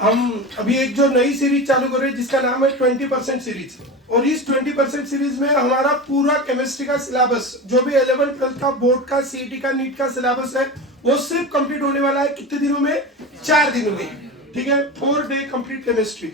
हम अभी एक जो नई सीरीज चालू कर रहे हैं जिसका नाम है 20% सीरीज, और इस 20% सीरीज में हमारा पूरा केमिस्ट्री का सिलेबस, जो भी 11 12 का बोर्ड का सीईटी का नीट का सिलेबस है, वो सिर्फ कंप्लीट होने वाला है कितने दिनों में? 4 दिनों में। ठीक है, 4 डे कंप्लीट केमिस्ट्री।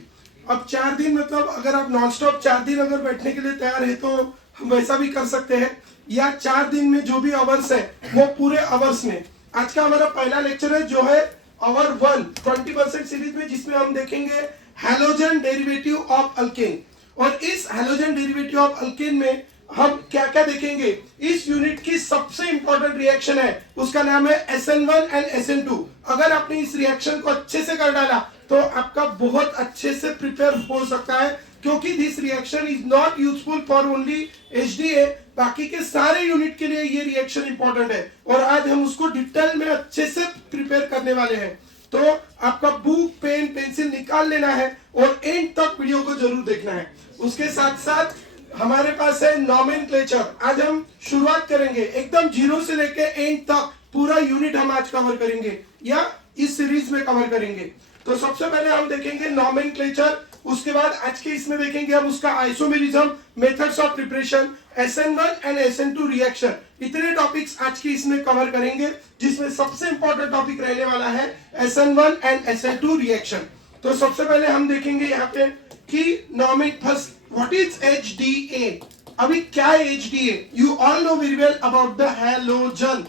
अब 4 दिन मतलब अगर आप नॉन स्टॉप 4 दिन अगर बैठने के लिए तैयार है तो हम वैसा भी कर सकते हैं, या 4 दिन में जो भी आवर्स है वो पूरे आवर्स में। आज का हमारा पहला लेक्चर है जो है आवर 1 20% सीरीज में, जिसमें हम देखेंगे हैलोजन डेरिवेटिव ऑफ अल्केन। और इस हैलोजन डेरिवेटिव ऑफ अल्केन में हम क्या क्या देखेंगे? इस यूनिट की सबसे इंपॉर्टेंट रिएक्शन है, उसका नाम है SN1 एंड SN2। अगर आपने इस रिएक्शन को अच्छे से कर डाला तो आपका बहुत अच्छे से प्रिपेयर हो सकता है, क्योंकि this reaction is not useful for only HDA, बाकी के सारे यूनिट के लिए ये रिएक्शन इंपॉर्टेंट है, और आज हम उसको डिटेल में अच्छे से प्रिपेयर करने वाले हैं। तो आपका बुक पेन पेंसिल निकाल लेना है और एंड तक वीडियो को जरूर देखना है। उसके साथ साथ हमारे पास है नॉमेनक्लेचर। आज हम शुरुआत करेंगे एकदम 0 से लेके एंड तक, पूरा यूनिट हम आज कवर करेंगे या इस सीरीज में कवर करेंगे। तो सबसे पहले हम देखेंगे नॉमेनक्लेचर, उसके बाद आज के इसमें देखेंगे हम उसका isomerism, methods of preparation, SN1 and SN2 reaction. इतने टॉपिक्स आज के इसमें कवर करेंगे, जिसमें सबसे इंपॉर्टेंट टॉपिक रहने वाला है SN1 एंड SN2 रिएक्शन। तो सबसे पहले हम देखेंगे यहाँ पे कि नॉमिन फर्स्ट व्हाट इज HDA। अभी क्या है HDA? You all know very well about the halogen.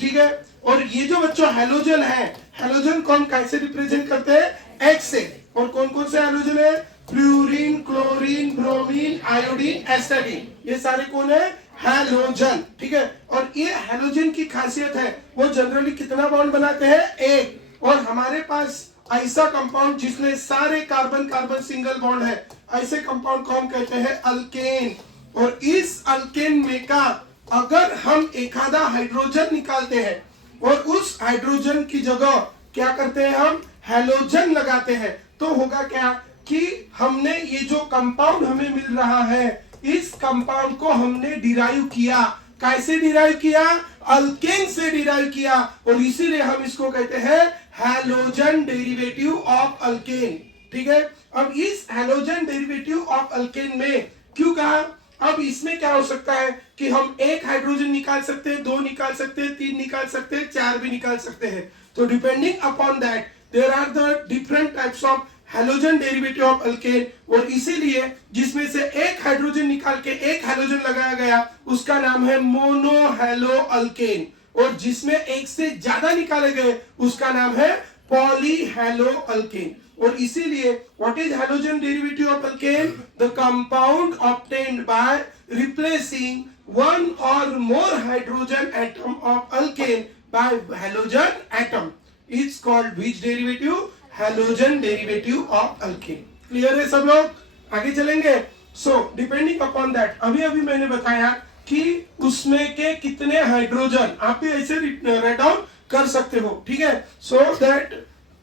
ठीक है, और ये जो बच्चों हैलोजन है, हैलोजन को हम कैसे रिप्रेजेंट करते हैं? X से। और कौन कौन से हैलोजन है? फ्लोरीन, क्लोरीन, ब्रोमीन, आयोडीन, एस्टाडीन, ये सारे कौन है? हैलोजन। ठीक है, और ये हैलोजन की खासियत है वो जनरली कितना बॉन्ड बनाते हैं? एक। और हमारे पास ऐसा कंपाउंड जिसमें सारे कार्बन कार्बन सिंगल बॉन्ड है, ऐसे कंपाउंड को हम कहते हैं अल्केन। और इस अल्केन में का अगर हम एक आधा हाइड्रोजन निकालते हैं और उस हाइड्रोजन की जगह क्या करते हैं? हम हैलोजन लगाते हैं, तो होगा क्या कि हमने ये जो कंपाउंड हमें मिल रहा है, इस कंपाउंड को हमने डिराइव किया। कैसे डिराइव किया? अल्केन से डिराइव किया, और इसीलिए हम इसको कहते हैं हैलोजन डेरिवेटिव ऑफ अल्केन। ठीक है, अब इस हैलोजन डेरिवेटिव ऑफ अल्केन में क्यों कहा? अब इसमें क्या हो सकता है कि हम एक हाइड्रोजन निकाल सकते हैं, 2 निकाल सकते हैं, 3 निकाल सकते हैं, 4 भी निकाल सकते हैं। तो depending upon that there are the different types of halogen derivative of alkane, और इसीलिए जिसमें से एक हाइड्रोजन निकाल के एक हैलोजन लगाया गया उसका नाम है मोनोहैलो अल्केन, और जिसमें एक से ज्यादा निकाले गए उसका नाम है पॉलीहैलो अल्केन। और इसीलिए what is halogen derivative of alkane? The compound obtained by replacing one or more hydrogen atom of alkane by halogen atom is called which derivative? Halogen derivative of alkane. Clear है सब लोग? आगे चलेंगे। So depending upon that, अभी अभी मैंने बताया कि उसमें के कितने हाइड्रोजन, आप भी ऐसे राइट डाउन कर सकते हो। ठीक है, सो दैट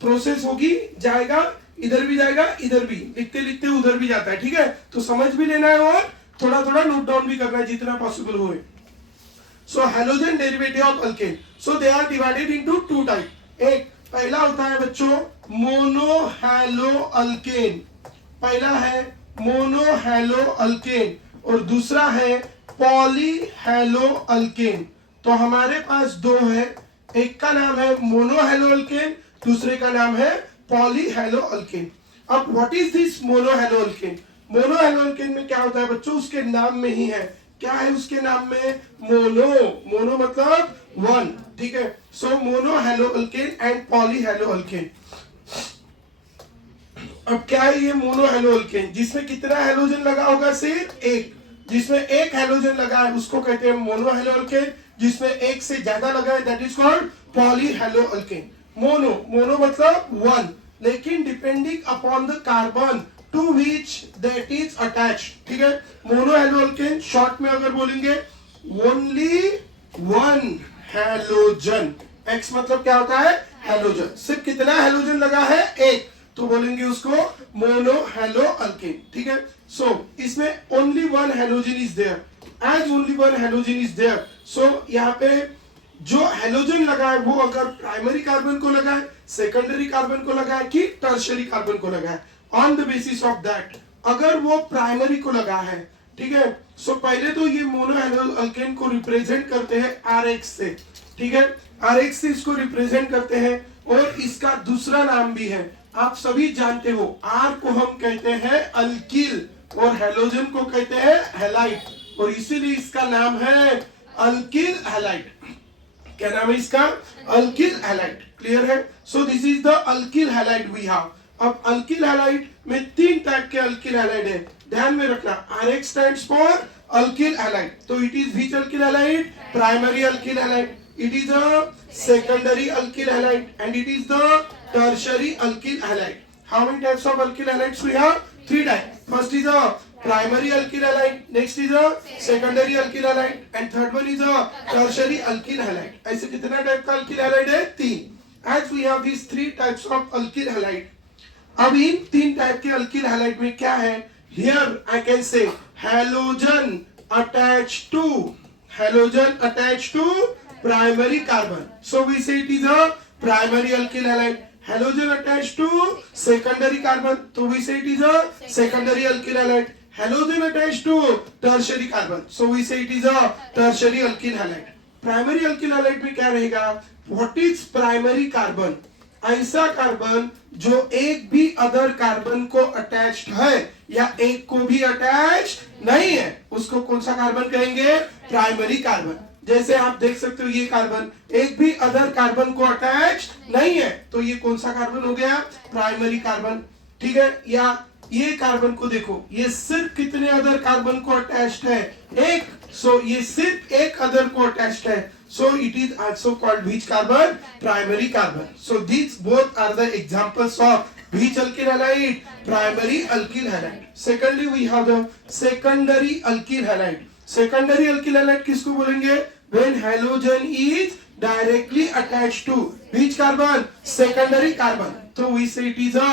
प्रोसेस होगी, जाएगा इधर भी जाएगा इधर भी, लिखते लिखते उधर भी जाता है। ठीक है, तो समझ भी लेना है और थोड़ा थोड़ा नोट डाउन भी करना है जितना पॉसिबल हो। So halogen derivative of alkane, so they are divided into 2 type. एक पहला होता है बच्चों मोनोहैलो अल्केन, पहला है मोनोहैलो अल्केन, और दूसरा है पॉलीहैलो अल्केन। तो हमारे पास 2 है, एक का नाम है मोनोहैलो अल्केन, दूसरे का नाम है पॉलीहैलो अल्केन। अब what is this monohalo alkane? Monohalo alkane में क्या होता है बच्चों? उसके नाम में ही है। क्या है उसके नाम में? मोनो। मोनो मतलब 1। ठीक है, सो मोनोहैलो अल्केन एंड पॉलीहैलो अल्केन। अब क्या है ये मोनोहैलो अल्केन? जिसमें कितना हैलोजन लगा होगा? सिर्फ एक। जिसमें एक हैलोजन लगा है उसको कहते हैं मोनोहैलो अल्केन, जिसमें एक से ज्यादा लगा है that is called polyhalo alkane. Mono, mono मतलब 1, लेकिन depending upon the carbon to which that is attached. ठीक है, मोनोहैलो अल्केन शॉर्ट में अगर बोलेंगे ओनली 1 हैलोजन। एक्स मतलब क्या होता है? हैलोजन। सिर्फ कितना हैलोजन लगा है? एक, तो बोलेंगे उसको मोनोहैलो अल्केन। ठीक है, सो इसमें only 1 halogen is there, as only 1 halogen is there, so यहाँ पे जो हेलोजन लगा है वो अगर प्राइमरी कार्बन को लगा है, सेकेंडरी कार्बन को लगा है कि टर्शियरी कार्बन को लगा है, on the basis of that अगर वो प्राइमरी को लगा है, ठीक है, सो पहले तो ये मोनो अल्केन को रिप्रेजेंट करते हैं RX से, ठीक है, RX से इसको रिप्रेजेंट करते हैं और इसका दूसरा नाम भी है, आप सभी जानते हो, R को हम कहते हैं अल्किल और हेलोजन को कहते हैं हैलाइड, और इसीलिए इसका नाम है अल्किल हैलाइड। क्या नाम है इसका? Alkyl halide. क्लियर है? So this is the alkyl halide we have. अब अल्किल हैलाइड में 3 टाइप के अल्किल हैलाइड है, ध्यान में रखना। RX stands for alkyl halide, तो it is which alkyl halide? Primary alkyl halide, it is a secondary alkyl halide and it is the tertiary alkyl halide. How many types of alkyl halides we have? 3 types. First is a primary alkyl halide, next is a secondary alkyl halide and third one is a tertiary alkyl halide. ऐसे कितना type का alkyl halide है? 3. As we have these 3 types of alkyl halide. अब इन 3 type के alkyl halide में क्या है? Here I can say halogen attached to primary carbon, so we say it is a primary alkyl halide. Halogen attached to secondary carbon, so we say it is a secondary alkyl halide. Halogen attached to tertiary carbon, so we say it is a tertiary alkyl halide. Primary alkyl halide में क्या रहेगा? What is primary carbon? ऐसा carbon जो एक भी other carbon को attached है या एक को भी अटैच्ड नहीं है, उसको कौन सा कार्बन कहेंगे? Primary carbon. जैसे आप देख सकते हो ये कार्बन एक भी अदर कार्बन को अटैच नहीं है, तो ये कौन सा कार्बन हो गया? Primary carbon. ठीक है, या ये कार्बन को देखो, ये सिर्फ कितने अदर कार्बन को अटैच्ड है? एक। सो ये सिर्फ एक अदर को अटैच्ड है, so it is also called which carbon? Primary carbon. So these both are the examples of which alkyl halide? Primary alkyl halide. Secondly we have the secondary alkyl halide. Secondary alkyl halide किसको बोलेंगे? When halogen is directly attached to which carbon? Secondary carbon. तो we say it is a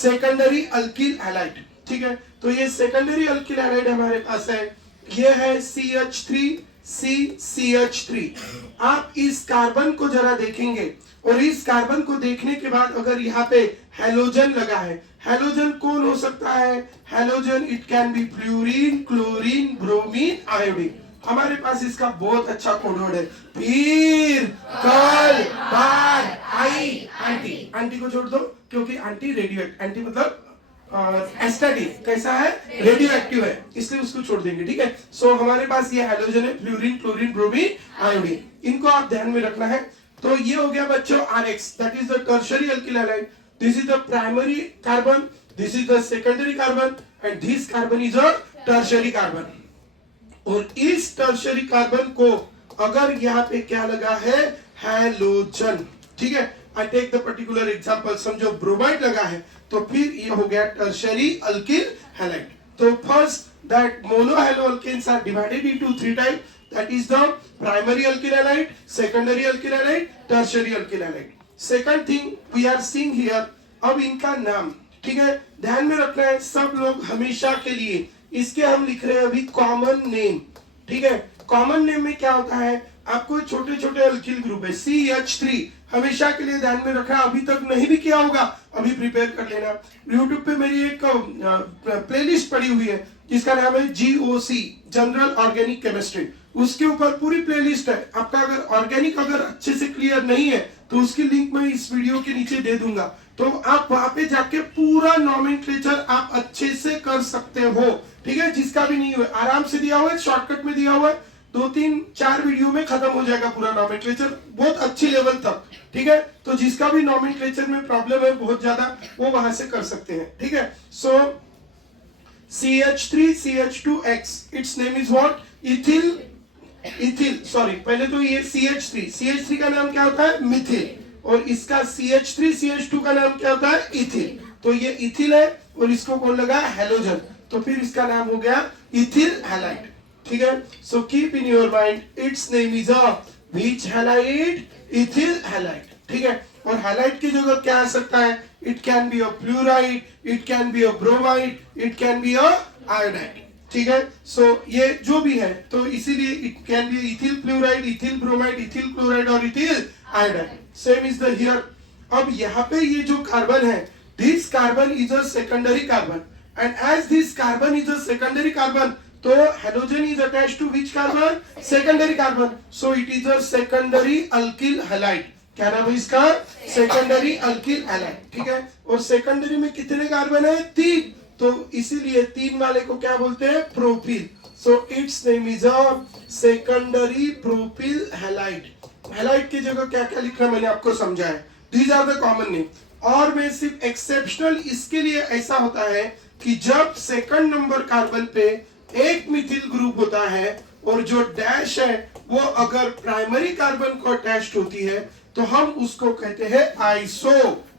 secondary alkyl halide. ठीक है, तो ये secondary alkyl halide हमारे पास है, ये है CH3CCH3। आप इस कार्बन को जरा देखेंगे और इस कार्बन को देखने के बाद अगर यहाँ पे हेलोजन लगा है, हेलोजन कौन हो सकता है? Halogen it can B fluorine, chlorine, bromine, iodine. हमारे पास इसका बहुत अच्छा कोड है, फिर कल, बार, आई, एंटी। एंटी को छोड़ दो क्योंकि एंटी रेडियो, एंटी मतलब एस्टैटिक, कैसा है? रेडियो एक्टिव है, इसलिए उसको छोड़ देंगे। ठीक है, सो हमारे पास ये हेलोजन है, फ्लोरीन, क्लोरीन, ब्रोमीन, आयोडीन, इनको आप ध्यान में रखना है। तो ये हो गया बच्चों RX, that is the tertiary alkyl halide. This is the primary carbon, this is the secondary carbon and this carbon is a tertiary carbon. और इस टर्शियरी कार्बन को अगर यहाँ पे क्या लगा है? हेलोजन। ठीक है, I take the particular example, समझो ब्रोमाइड लगा है, तो फिर ये हो गया टर्शियरी अल्किल हैलाइड। तो first that monohaloalkanes are divided into 3 types, that is the primary alkyl halide, secondary alkyl halide, tertiary alkyl halide. Second thing we are seeing here, अब इनका नाम, ठीक है, ध्यान में रखना है सब लोग हमेशा के लिए। इसके हम लिख रहे हैं अभी कॉमन नेम। ठीक है, कॉमन नेम में क्या होता है? आपको छोटे छोटे अल्किल ग्रुप है CH3, हमेशा के लिए ध्यान में रखना। अभी तक नहीं भी किया होगा, अभी प्रिपेयर कर लेना। YouTube पे मेरी एक प्लेलिस्ट पड़ी हुई है जिसका नाम है GOC, जनरल ऑर्गेनिक केमिस्ट्री। उसके ऊपर पूरी प्लेलिस्ट है। आपका अगर ऑर्गेनिक अगर अच्छे से क्लियर नहीं है तो उसकी लिंक मैं इस वीडियो के नीचे दे दूंगा, तो आप वहां पे जाके पूरा नॉमेनक्लेचर आप अच्छे से कर सकते हो। ठीक है, जिसका भी नहीं हुआ आराम से दिया हुआ है, शॉर्टकट में दिया हुआ है, 2-3-4 वीडियो में खत्म हो जाएगा पूरा नॉमेनक्लेचर, बहुत अच्छी लेवल तक। ठीक है, तो जिसका भी नॉमेनक्लेचर में प्रॉब्लम है बहुत ज्यादा, वो वहां से कर सकते हैं। ठीक है, सो CH3CH2X, it's name is what? Ethyl, sorry, पहले तो ये CH3 का नाम क्या होता है? मिथिल, और इसका CH3CH2 का नाम क्या होता है? इथिल। तो ये इथिल है और इसको कौन लगा? हेलोजन, तो फिर इसका नाम हो गया इथिल हैलाइड। ठीक है, so keep in your mind it's name is a which halide? Ethyl halide. ठीक है, और हैलाइड की जगह क्या आ सकता है? It can be a fluoride, it can be a bromide, it can be a iodide. ठीक है। सो ये जो भी है तो इसीलिए it can be ethyl fluoride, ethyl bromide, ethyl chloride और ethyl iodide. Same is the here. अब यहाँ पे ये जो कार्बन है, this carbon is a secondary carbon, and as this carbon is a secondary carbon, तो halogen is attached to which carbon? Secondary carbon. So it is a secondary alkyl halide. क्या नाम है इसका? Secondary alkyl halide. ठीक है। और secondary में कितने कार्बन है? 3। तो इसीलिए 3 वाले को क्या बोलते हैं? Propyl. So it's name is a secondary propyl halide. Halide की जगह क्या क्या लिखना मैंने आपको समझाया। These are the common name. और मैं सिर्फ एक्सेप्शनल इसके लिए ऐसा होता है कि जब सेकंड नंबर कार्बन पे एक मिथिल ग्रुप होता है और जो डैश है वो अगर प्राइमरी कार्बन को अटैच्ड होती है तो हम उसको कहते हैं आइसो।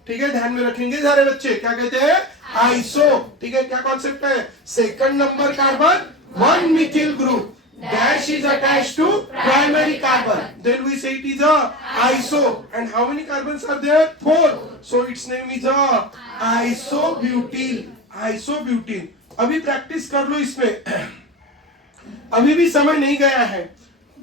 ठीक है, ध्यान में रखेंगे सारे बच्चे। क्या कहते हैं? आइसो। ठीक है, क्या कॉन्सेप्ट है? Second number carbon, one methyl group, dash is attached to primary carbon, then we say it is a iso. And how many carbons are there? 4. So its name is a isobutyl. Isobutyl. अभी practice कर लो इसमें। अभी भी समय नहीं गया है।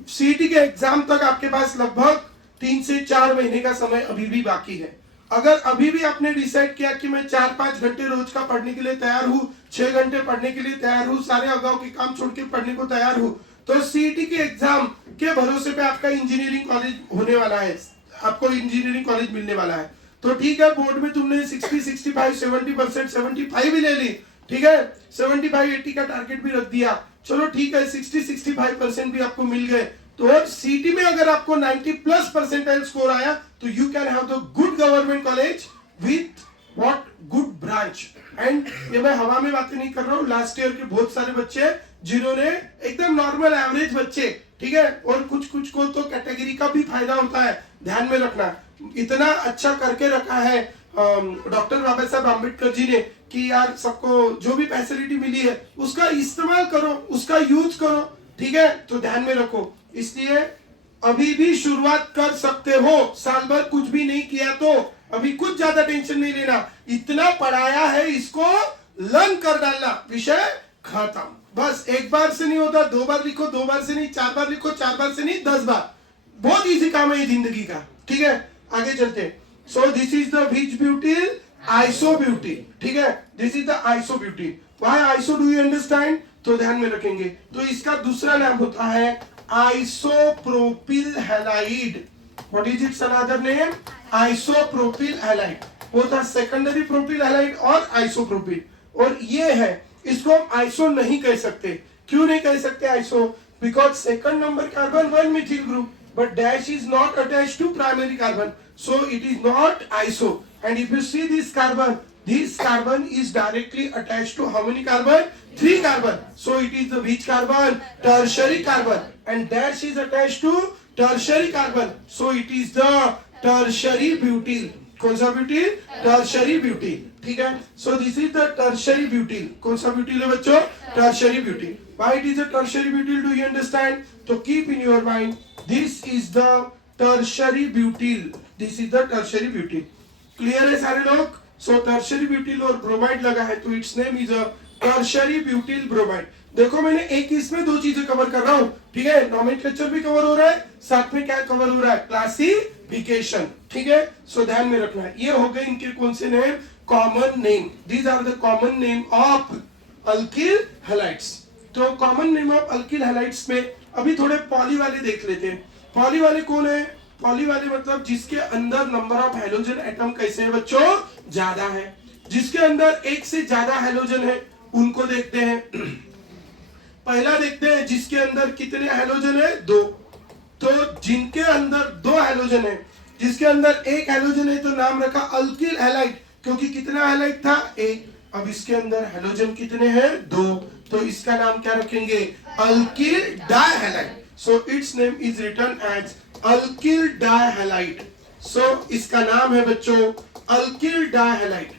CET के एग्जाम तक आपके पास लगभग 3 से 4 महीने का समय अभी भी बाकी है। अगर अभी भी आपने डिसाइड किया कि मैं 4-5 घंटे रोज का पढ़ने के लिए तैयार हूँ, 6 घंटे पढ़ने के लिए तैयार हूँ, सारे अगाऊ के काम छोड़ के पढ़ने को तैयार हूँ, तो सीईटी के एग्जाम के भरोसे पे आपका इंजीनियरिंग कॉलेज होने वाला है, आपको इंजीनियरिंग कॉलेज मिलने वाला है। तो ठीक है, बोर्ड में तुमने 60, 65, 70%, 75 भी ले ली। ठीक है, 75, 80 का टारगेट भी रख दिया। चलो ठीक है, 60, 65% भी आपको मिल गए। तो सीटी में अगर आपको 90+ परसेंटाइल स्कोर आया तो you can have the good government college with what? Good branch. And ये मैं हवा में बातें नहीं कर रहा हूँ। लास्ट ईयर के बहुत सारे बच्चे जिन्होंने एकदम नॉर्मल एवरेज बच्चे, ठीक है, और कुछ कुछ को तो कैटेगरी का भी फायदा होता है, ध्यान में रखना। इतना अच्छा करके रखा है डॉक्टर बाबा साहब आम्बेडकर जी ने कि यार सबको जो भी फैसिलिटी मिली है उसका इस्तेमाल करो, उसका यूज करो। ठीक है, तो ध्यान में रखो। इसलिए अभी भी शुरुआत कर सकते हो। साल भर कुछ भी नहीं किया तो अभी कुछ ज्यादा टेंशन नहीं लेना। इतना पढ़ाया है, इसको लर्न कर डालना, विषय खत्म। बस एक बार से नहीं होता, 2 बार लिखो, 2 बार से नहीं, 4 बार लिखो, 4 बार से नहीं, 10 बार। बहुत इजी काम है ये जिंदगी का। ठीक है, आगे चलते। So this is the which butyl? Isobutyl. ठीक है, this is the isobutyl. Why iso, do you understand? तो ध्यान में रखेंगे। तो इसका दूसरा नाम होता है isopropyl halide. What is it's another name? Isopropyl halide. वो था सेकेंडरी प्रोपिल हैलाइड और आइसोप्रोपिल। और ये है, इसको हम आइसो नहीं कह सकते। क्यों नहीं कह सकते iso? Because second number carbon one methyl group, but dash is not attached to primary carbon, so it is not iso. And if you see this carbon is directly attached to how many carbon? 3 carbon. So it is the which carbon? Tertiary carbon. And dash is attached to tertiary carbon, so it is the tertiary butyl. कौन सा butyl? Tertiary butyl. ठीक है, so this is the tertiary butyl. कौन सा butyl है बच्चों? Tertiary butyl. Why it is a tertiary butyl? Do you understand? तो keep in your mind, this is the tertiary butyl. This is the tertiary butyl. Clear है सारे लोग? So tertiary butyl और bromide लगा है तो its name is a tertiary butyl bromide. देखो मैंने एक इसमें 2 चीजें कवर कर रहा हूं। ठीक है, नोमेनक्लेचर भी कवर हो रहा है, साथ में क्या कवर हो रहा है? क्लासिफिकेशन। ठीक है, सो ध्यान में रखना है। ये हो गए इनके कौन से name? Common name. These are the common name of alkyl halides. तो common name of alkyl halides में अभी थोड़े पॉली वाले देख लेते हैं। पॉली वाले कौन है? पॉली वाले मतलब जिसके अंदर नंबर ऑफ हैलोजन एटम कैसे है बच्चों? ज्यादा है। जिसके अंदर एक से ज्यादा हैलोजन है उनको देखते हैं। पहला देखते हैं जिसके अंदर कितने हैलोजन है? 2। तो जिनके अंदर 2 हैलोजन है, जिसके अंदर 1 हैलोजन है तो नाम रखा अल्किल हैलाइड, क्योंकि कितना हैलाइड था? 1। अब इसके अंदर हैलोजन कितने हैं? 2। तो इसका नाम क्या रखेंगे? Alkyl dihalide. So it's name is written as alkyl dihalide. So इसका नाम है बच्चों alkyl dihalide.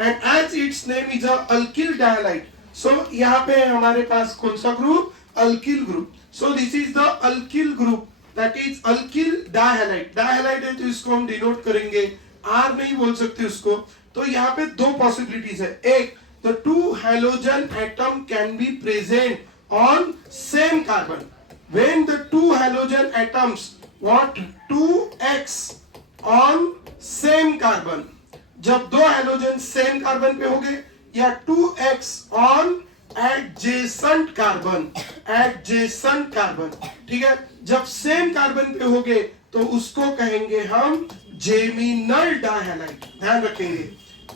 And as its name is a alkyl dihalide, so यहाँ पे हमारे पास कौन सा group? Alkyl group. So this is the alkyl group, that is alkyl dihalide. Dihalide है तो इसको हम डिनोट करेंगे, आर नहीं बोल सकते उसको। तो यहाँ पे 2 पॉसिबिलिटीज है। एक, the two halogen atom can be present on same carbon. When the two halogen atoms what 2x on same carbon, जब दो हेलोजन सेम कार्बन पे होंगे या 2x on adjacent carbon, adjacent carbon, ठीक है, जब सेम कार्बन पे होंगे तो उसको कहेंगे हम जेमिनल डायहालाइड। ध्यान रखेंगे,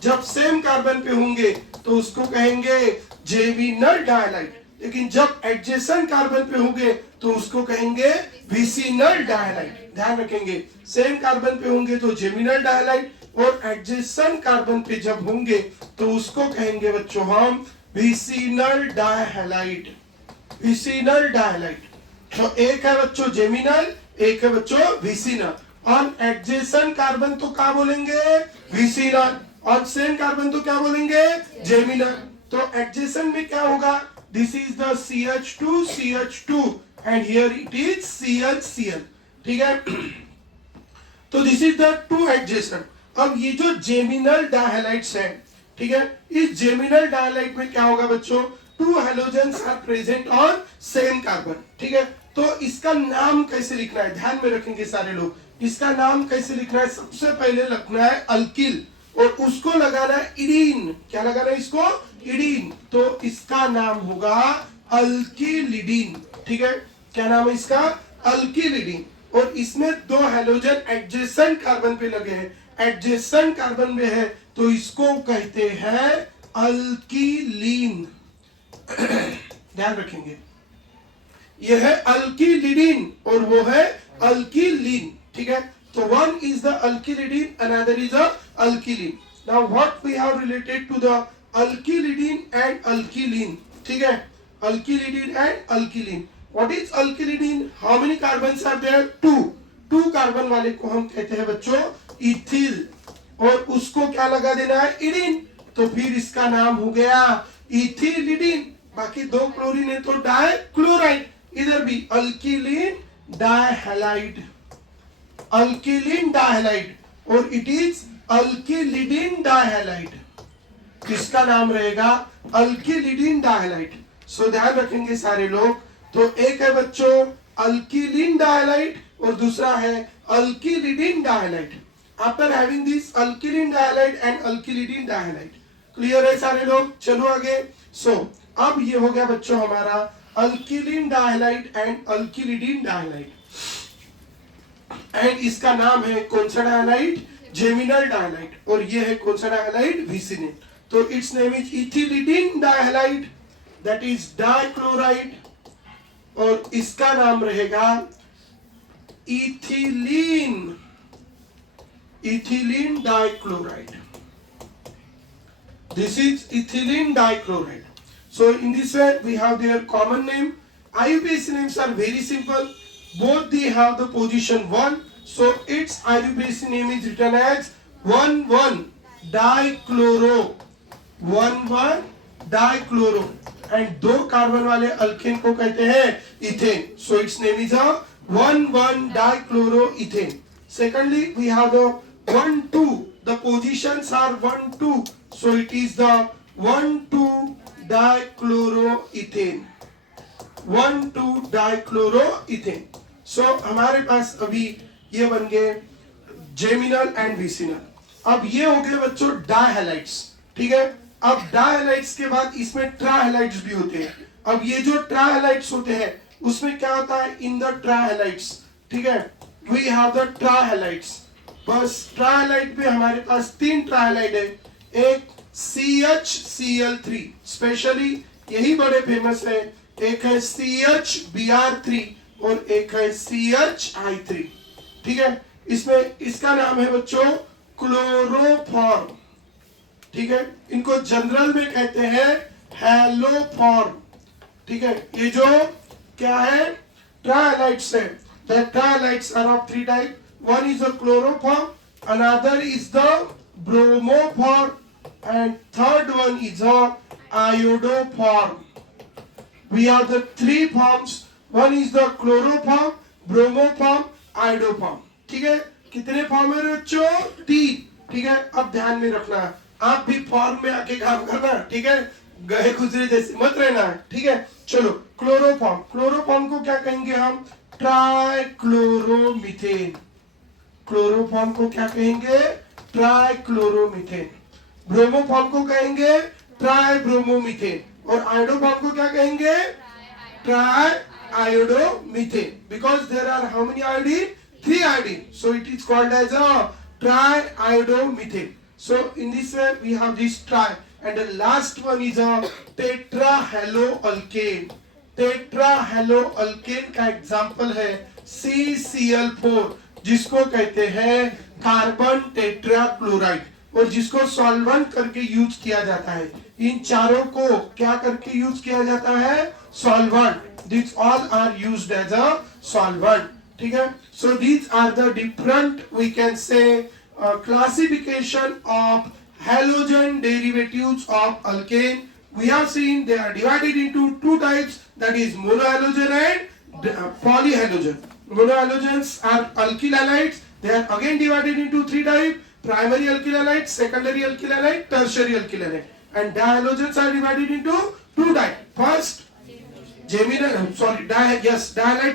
जब सेम कार्बन पे होंगे तो उसको कहेंगे जेमिनल डायहालाइड, लेकिन जब एडजेसेंट कार्बन पे होंगे तो उसको कहेंगे विसिनल डायहालाइड। ध्यान रखेंगे, सेम कार्बन पे होंगे तो जेमिनल डायहालाइड और एडजेसेंट कार्बन पे जब होंगे तो उसको कहेंगे बच्चों हम विसिनल डायहालाइड, विसिनल डायहालाइड। तो एक है बच्चों जेमिनल, एक है बच्चों विसिनल। ऑन एडजेसेंट कार्बन तो क्या बोलेंगे विसिनल, और सेम कार्बन तो क्या बोलेंगे जेमिनल। तो एडजेसेंट में क्या होगा, this is the CH2 CH2 and here it is Cl Cl, ठीक है। तो this is the two adjacent. अब ये जो जेमिनल डायहालाइड्स है, ठीक है, इस जेमिनल डायहालाइड में क्या होगा बच्चों, two halogens are present on same carbon, ठीक है। तो इसका नाम कैसे लिखना है, ध्यान में रखेंगे सारे लोग, इसका नाम कैसे लिखना है, सबसे पहले लिखना है अल्किल और उसको लगाना है इडीन। क्या लगाना है इसको, इडीन। तो इसका नाम होगा अल्किलिडीन, ठीक है। क्या नाम है इसका, अल्किलिडीन। और इसमें दो हेलोजन एडजेसेंट कार्बन पे लगे हैं, एडजेसेंट कार्बन में है तो इसको कहते हैं अल्किलीन। ध्यान रखेंगे, यह है अल्किलिडीन और वो है अल्किलीन, ठीक है। तो one is the alkylidine, another is a alkylene. Now what we have related to the alkylidine and alkylene, ठीक है, alkylidine and alkylene. What is alkylidine? How many carbons are there? two carbon वाले को हम कहते हैं बच्चों ethyl, और उसको क्या लगा देना है इडीन, तो फिर इसका नाम हो गया इथिलिडीन। बाकी दो क्लोरीन है तो डाइक्लोराइड, इधर भी अल्किलीन डायहालाइड, अल्किलीन डायहालाइड, और इट इज अल्किलिडीन डायहालाइड। इसका नाम रहेगा अल्किलिडीन डायहालाइड। सो ध्यान रखेंगे सारे लोग। तो एक है बच्चों अल्किलीन डायहालाइड और दूसरा है alkylidene dihalide. After having this alkylene dihalide and alkylidene dihalide, clear है सारे लोग, चलो आगे। सो अब ये हो गया बच्चों हमारा अल्किलीन डायहालाइड एंड अल्किलिडीन डायहालाइड, एंड इसका नाम है कौन सा डायहालाइड, जेमिनल डायहालाइड, और ये है कौन सा डायहालाइड, विसिनिन। तो its name is ethylidene dihalide, that is dichloride, और इसका नाम रहेगा ethylene, ethylene dichloride. This is ethylene dichloride. So in this way we have their common name. IUPAC names are very simple. Both they have the position 1. So its IUPAC name is written as 1,1 dichloro, 1,1 dichloro. And दो carbon वाले alkane को कहते हैं ethane. So its name is a 1,1 dichloroethane. Secondly we have the 1,2. The positions are 1,2. So it is the 1,2 dichloroethane, 1,2 dichloroethane. So हमारे पास अभी ये बन गए जेमिनल एंड विसिनल। अब ये हो गए बच्चों डायहालाइड्स, ठीक है। अब डायहालाइड्स के बाद इसमें ट्राइहालाइड्स भी होते हैं। अब ये जो ट्राइहालाइड्स होते हैं उसमें क्या होता है, इन द ट्राइहालाइड्स, ठीक है, वी हैव द ट्राइहालाइड्स। बस ट्राइहालाइड पे हमारे पास 3 ट्राइहालाइड है, एक CHCl3 स्पेशली यही बड़े फेमस है, एक है CHBr3 और एक है CHI3, ठीक है। इसमें इसका नाम है बच्चों क्लोरोफॉर्म, ठीक है, इनको जनरल में कहते हैं हेलोफॉर्म, ठीक है। ये जो क्या है ट्राइहालाइड्स है, the trihalides are of 3 type, one is a chloroform, another is the bromoform, and third one is a iodoform. We have the 3 forms, one is the chloroform, bromoform, iodoform, ठीक है। कितने फॉर्म है बच्चों, 3, ठीक है। अब ध्यान में रखना आप भी फॉर्म में आके काम करना, ठीक है, गए गुजरे जैसे मत रहना, ठीक है। चलो क्लोरोफॉर्म, क्लोरोफॉर्म को क्या कहेंगे हम, ट्राइक्लोरोमीथेन। क्लोरोफॉर्म को क्या कहेंगे, ट्राइक्लोरोमीथेन। ब्रोमोफॉर्म को कहेंगे ट्राइब्रोमोमीथेन। और आयोडोफॉर्म को क्या कहेंगे, triiodomethane, because there are how many iodine, 3 iodine, so it is called as a triiodomethane. So in this way we have this tri, and the last one is a tetrahaloalkane. tetrahaloalkane का example है CCl4, जिसको कहते हैं carbon tetrachloride, और जिसको solvent करके use किया जाता है। इन चारों को क्या करके यूज किया जाता है, solvent. These all are used as a solvent, ठीक है। So these are the different, we can say, classification of halogen derivatives of alkane. We have seen they are divided into 2 types, that is monohalogen and polyhalogen. Monohalogens are alkyl halides. They are again divided into 3 types: primary alkyl halide, secondary alkyl halide, tertiary alkyl halide. And dihalogens are divided into 2 types. First, dihalides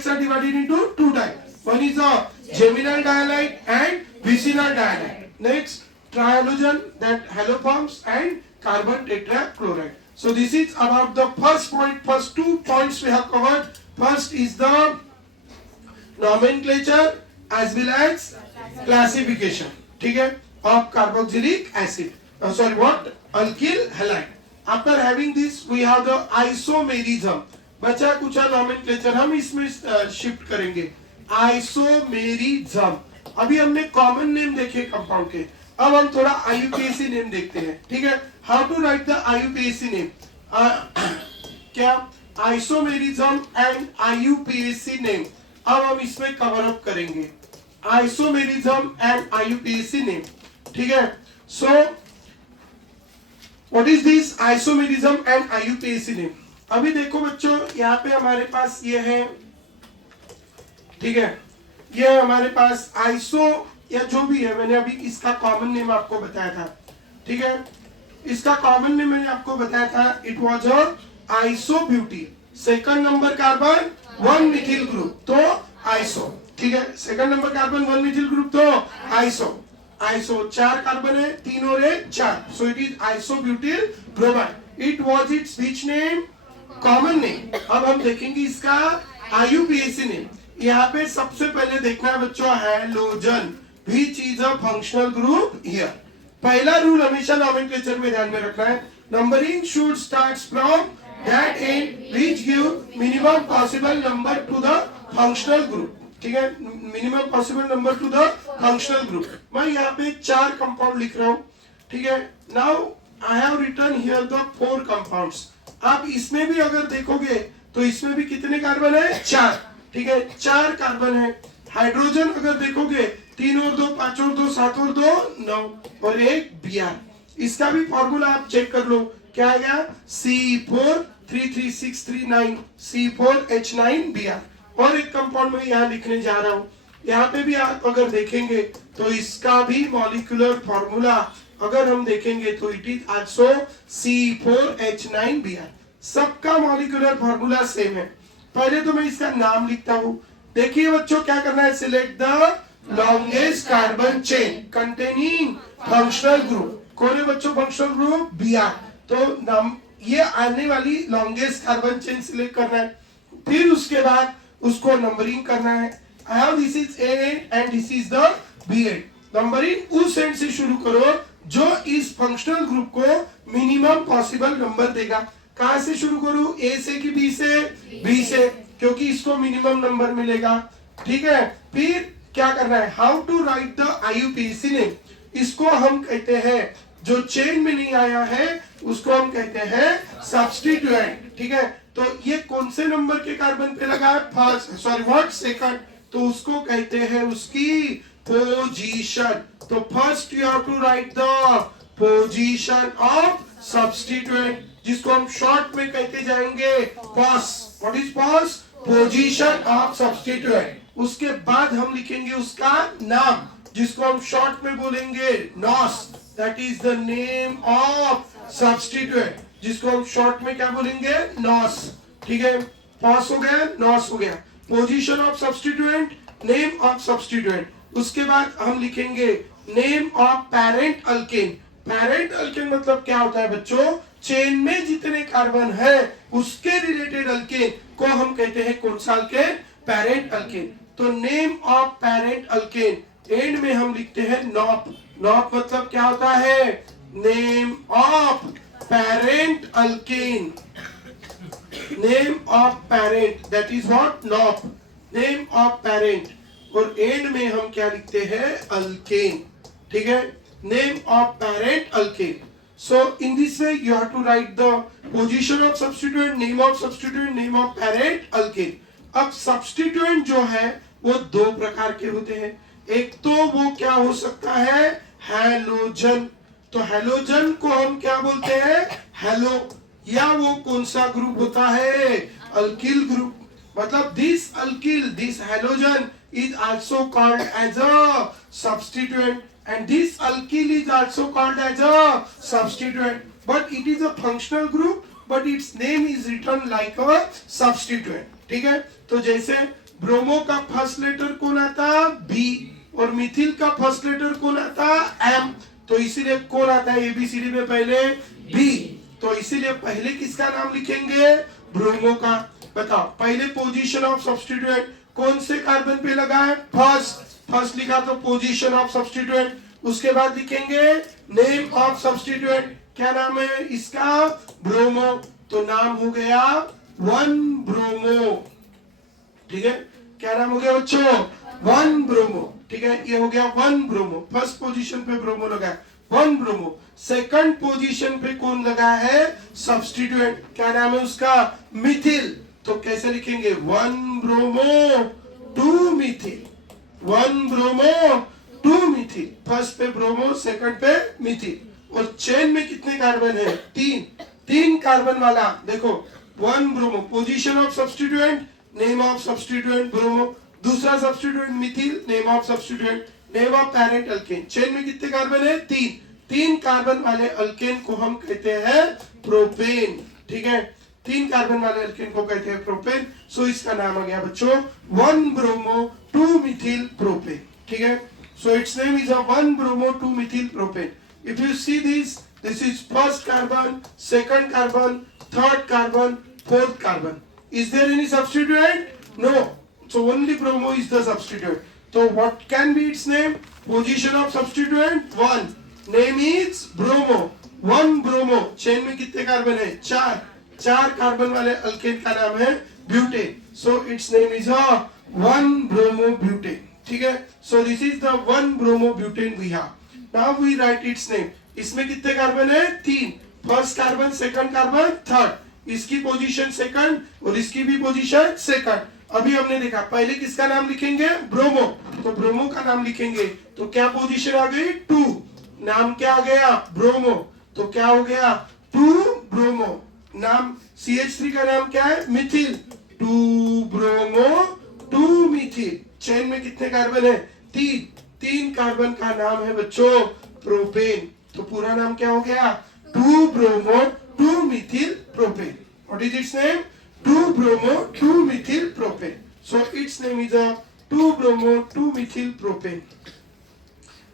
are divided into 2 types. One is a geminal dihalide and vicinal dihalide. Next, trihalogen, that haloforms, and carbon tetrachloride. So this is about the first point. First 2 points we have covered. First is the nomenclature as well as classification, ठीक है, of carboxylic acid. Alkyl halide. After having this, we have the isomerism. बचा कुछ nomenclature हम इसमें shift करेंगे। Isomerism, अभी हमने common name देखे कंपाउंड के, अब हम थोड़ा आईयूपीएसी नेम देखते हैं, ठीक है। How to write the IUPAC name, क्या आइसोमेरिज्म एंड आईयूपीएसी नेम, अब हम इसमें कवर अप करेंगे आइसोमेरिज्म एंड आईयूपीएसी नेम, ठीक है। So what is this isomerism and IUPAC name. अभी देखो बच्चों, यहाँ पे हमारे पास ये है, ठीक है, ये हमारे पास आइसो या जो भी है, मैंने अभी इसका कॉमन नेम आपको बताया था, ठीक है, इसका कॉमन नेम मैंने आपको बताया था, it was a isobutene. Second number carbon 1 methyl group, तो आइसो, ठीक है, second number carbon 1 methyl group, तो आइसो। आइसो 4 कार्बन है, 3 और 1 4, so it is isobutyl bromide. It was its which name, common name. अब हम देखेंगे इसका आईयूपीएसी नेम। यहाँ पे सबसे पहले देखना है बच्चों, halogen, which is a functional group here. पहला रूल हमेशा नॉमेनक्लेचर में ध्यान में रखना है, numbering should starts from that and which give minimum possible number two the functional group, ठीक है, minimum possible number two the functional group. मैं यहाँ पे 4 कंपाउंड लिख रहा हूँ, ठीक है। Now I have written here the 4 compounds. आप इसमें भी अगर देखोगे तो इसमें भी कितने कार्बन है, 4, ठीक है, 4 कार्बन है। हाइड्रोजन अगर देखोगे 3 और 2 5 और 2 7 और 2 9 और 1 Br। इसका भी फॉर्मूला आप चेक कर लो, क्या आ गया, C4 33639 C4H9Br। और एक कंपाउंड में यहाँ लिखने जा रहा हूँ, यहाँ पे भी आप अगर देखेंगे तो इसका भी मॉलिक्यूलर फॉर्मूला अगर हम देखेंगे तो इट इज आल्सो C4H9Br। सबका मॉलिक्यूलर फॉर्मूला सेम है। पहले तो मैं इसका नाम लिखता हूँ। देखिए बच्चों क्या करना है, select the longest carbon chain containing functional group. कौन है बच्चों फंक्शनल ग्रुप, Br। तो नाम ये आने वाली लॉन्गेस्ट कार्बन चेन सिलेक्ट करना है, फिर उसके बाद उसको नंबरिंग करना है। I have this is A8 and this is the B8। Numbering उस एंड से शुरू करो जो इस फंक्शनल ग्रुप को मिनिमम पॉसिबल नंबर देगा। कहां से शुरू करूं, ए से कि बी से, बी से, क्योंकि इसको मिनिमम नंबर मिलेगा, ठीक है। फिर क्या करना है, how to write the IUPAC name. इसको हम कहते हैं, जो चेन में नहीं आया है उसको हम कहते हैं सब्स्टिट्यूएंट, ठीक है। तो ये कौन से नंबर के कार्बन पे लगा है, फर्स्ट सेकंड, तो उसको कहते हैं उसकी पोजीशन। तो first you have to write the position of substituent, जिसको हम शॉर्ट में कहते जाएंगे POS. What is POS, position of substituent. उसके बाद हम लिखेंगे उसका नाम, जिसको हम शॉर्ट में बोलेंगे नॉस। That is the name of substituent, जिसको हम शॉर्ट में क्या बोलेंगे, नॉस। ठीक है, पॉस हो गया, नॉस हो गया। Position of substituent, name of substituent. उसके बाद हम लिखेंगे name of parent alkane. Parent alkane मतलब क्या होता है बच्चों, चेन में जितने कार्बन है उसके रिलेटेड अल्केन को हम कहते हैं कौन सा अल्केन, पेरेंट अल्केन। तो name of parent alkane, and में हम लिखते हैं नॉप। नॉप मतलब क्या होता है, name of parent alkane, name of parent, that is what, knob, name of parent. और एंड में हम क्या लिखते हैं, अल्केन। ठीक है, name of parent alkane. So in this way you have to write the position of substituent, name of substituent, name of parent alkane. अब substituent जो है वो दो प्रकार के होते हैं। एक तो वो क्या हो सकता है, हैलोजन। तो हैलोजन को हम क्या बोलते हैं, हैलो। या वो कौन सा ग्रुप होता है, अल्किल ग्रुप। मतलब this alkyl, this halogen is also called as a substituent, and this alkyl is also called as a substituent, but it is a functional group, but its name is written like a substituent. ठीक है, तो जैसे bromo का first letter कौन आता, B, और मिथिल का first letter कौन आता, एम। तो इसीलिए कौन आता है एबीसीडी में पहले, बी। तो इसीलिए पहले किसका नाम लिखेंगे, ब्रोमो का। बताओ पहले पोजीशन ऑफ सब्स्टिट्यूएंट कौन से कार्बन पे लगा है, फर्स्ट। फर्स्ट लिखा तो पोजीशन ऑफ सब्स्टिट्यूएंट। उसके बाद लिखेंगे नेम ऑफ सब्स्टिट्यूएंट, क्या नाम है इसका, ब्रोमो। तो नाम हो गया 1 ब्रोमो। ठीक है, क्या नाम हो गया बच्चों, 1 ब्रोमो। ठीक है, ये हो गया 1 ब्रोमो। फर्स्ट पोजीशन पे ब्रोमो लगा है, 1 ब्रोमो। सेकंड पोजीशन पे कौन लगा है, सब्स्टिट्यूएंट, क्या नाम है उसका, मिथिल। तो कैसे लिखेंगे, 1 bromo 2 Mithil, 1 bromo 2 Mithil. First पे ब्रोमो, सेकंड पे मिथिल। और चेन में कितने कार्बन है, 3 कार्बन वाला। देखो 1 bromo, position of substituent, name of substituent bromo. दूसरा substituent methyl, name of substituent, name of parent alkane. Chain में कितने कार्बन है, 3 कार्बन वाले अल्केन को हम कहते हैं प्रोपेन। ठीक है, 3 कार्बन वाले अल्केन को कहते हैं प्रोपेन। सो इसका नाम आ गया बच्चों 1 ब्रोमो 2 मिथिल प्रोपेन। ठीक है, so it's name is 1 bromo 2 methyl propane. If you see this, this is first carbon, second carbon, third carbon, fourth carbon. Is there any substituent, no, so only bromo is the substituent. तो what can be its name, position of substituent 1, name is bromo, 1 bromo. Chain में कितने carbon है, 4 carbon वाले alkane का नाम है butane. So it's name is 1 bromo butane. ठीक है, so this is the 1 bromo butane we have. Now we write its name. इसमें कितने कार्बन है, 3, first carbon, second carbon, third. इसकी पोजीशन सेकंड और इसकी भी पोजीशन सेकंड। अभी हमने देखा पहले किसका नाम लिखेंगे, ब्रोमो। तो ब्रोमो का नाम लिखेंगे तो क्या पोजीशन आ गई, 2। नाम क्या आ गया, ब्रोमो। तो क्या हो गया, 2 ब्रोमो। नाम CH3 का नाम क्या है, मिथिल, 2 ब्रोमो 2 मिथिल। चेन में कितने कार्बन है, 3 कार्बन का नाम है बच्चों प्रोपेन। तो पूरा नाम क्या हो गया, 2 bromo 2 methyl propane. What is its name, 2 bromo 2 methyl propane. So it's name is 2 bromo 2 methyl propane.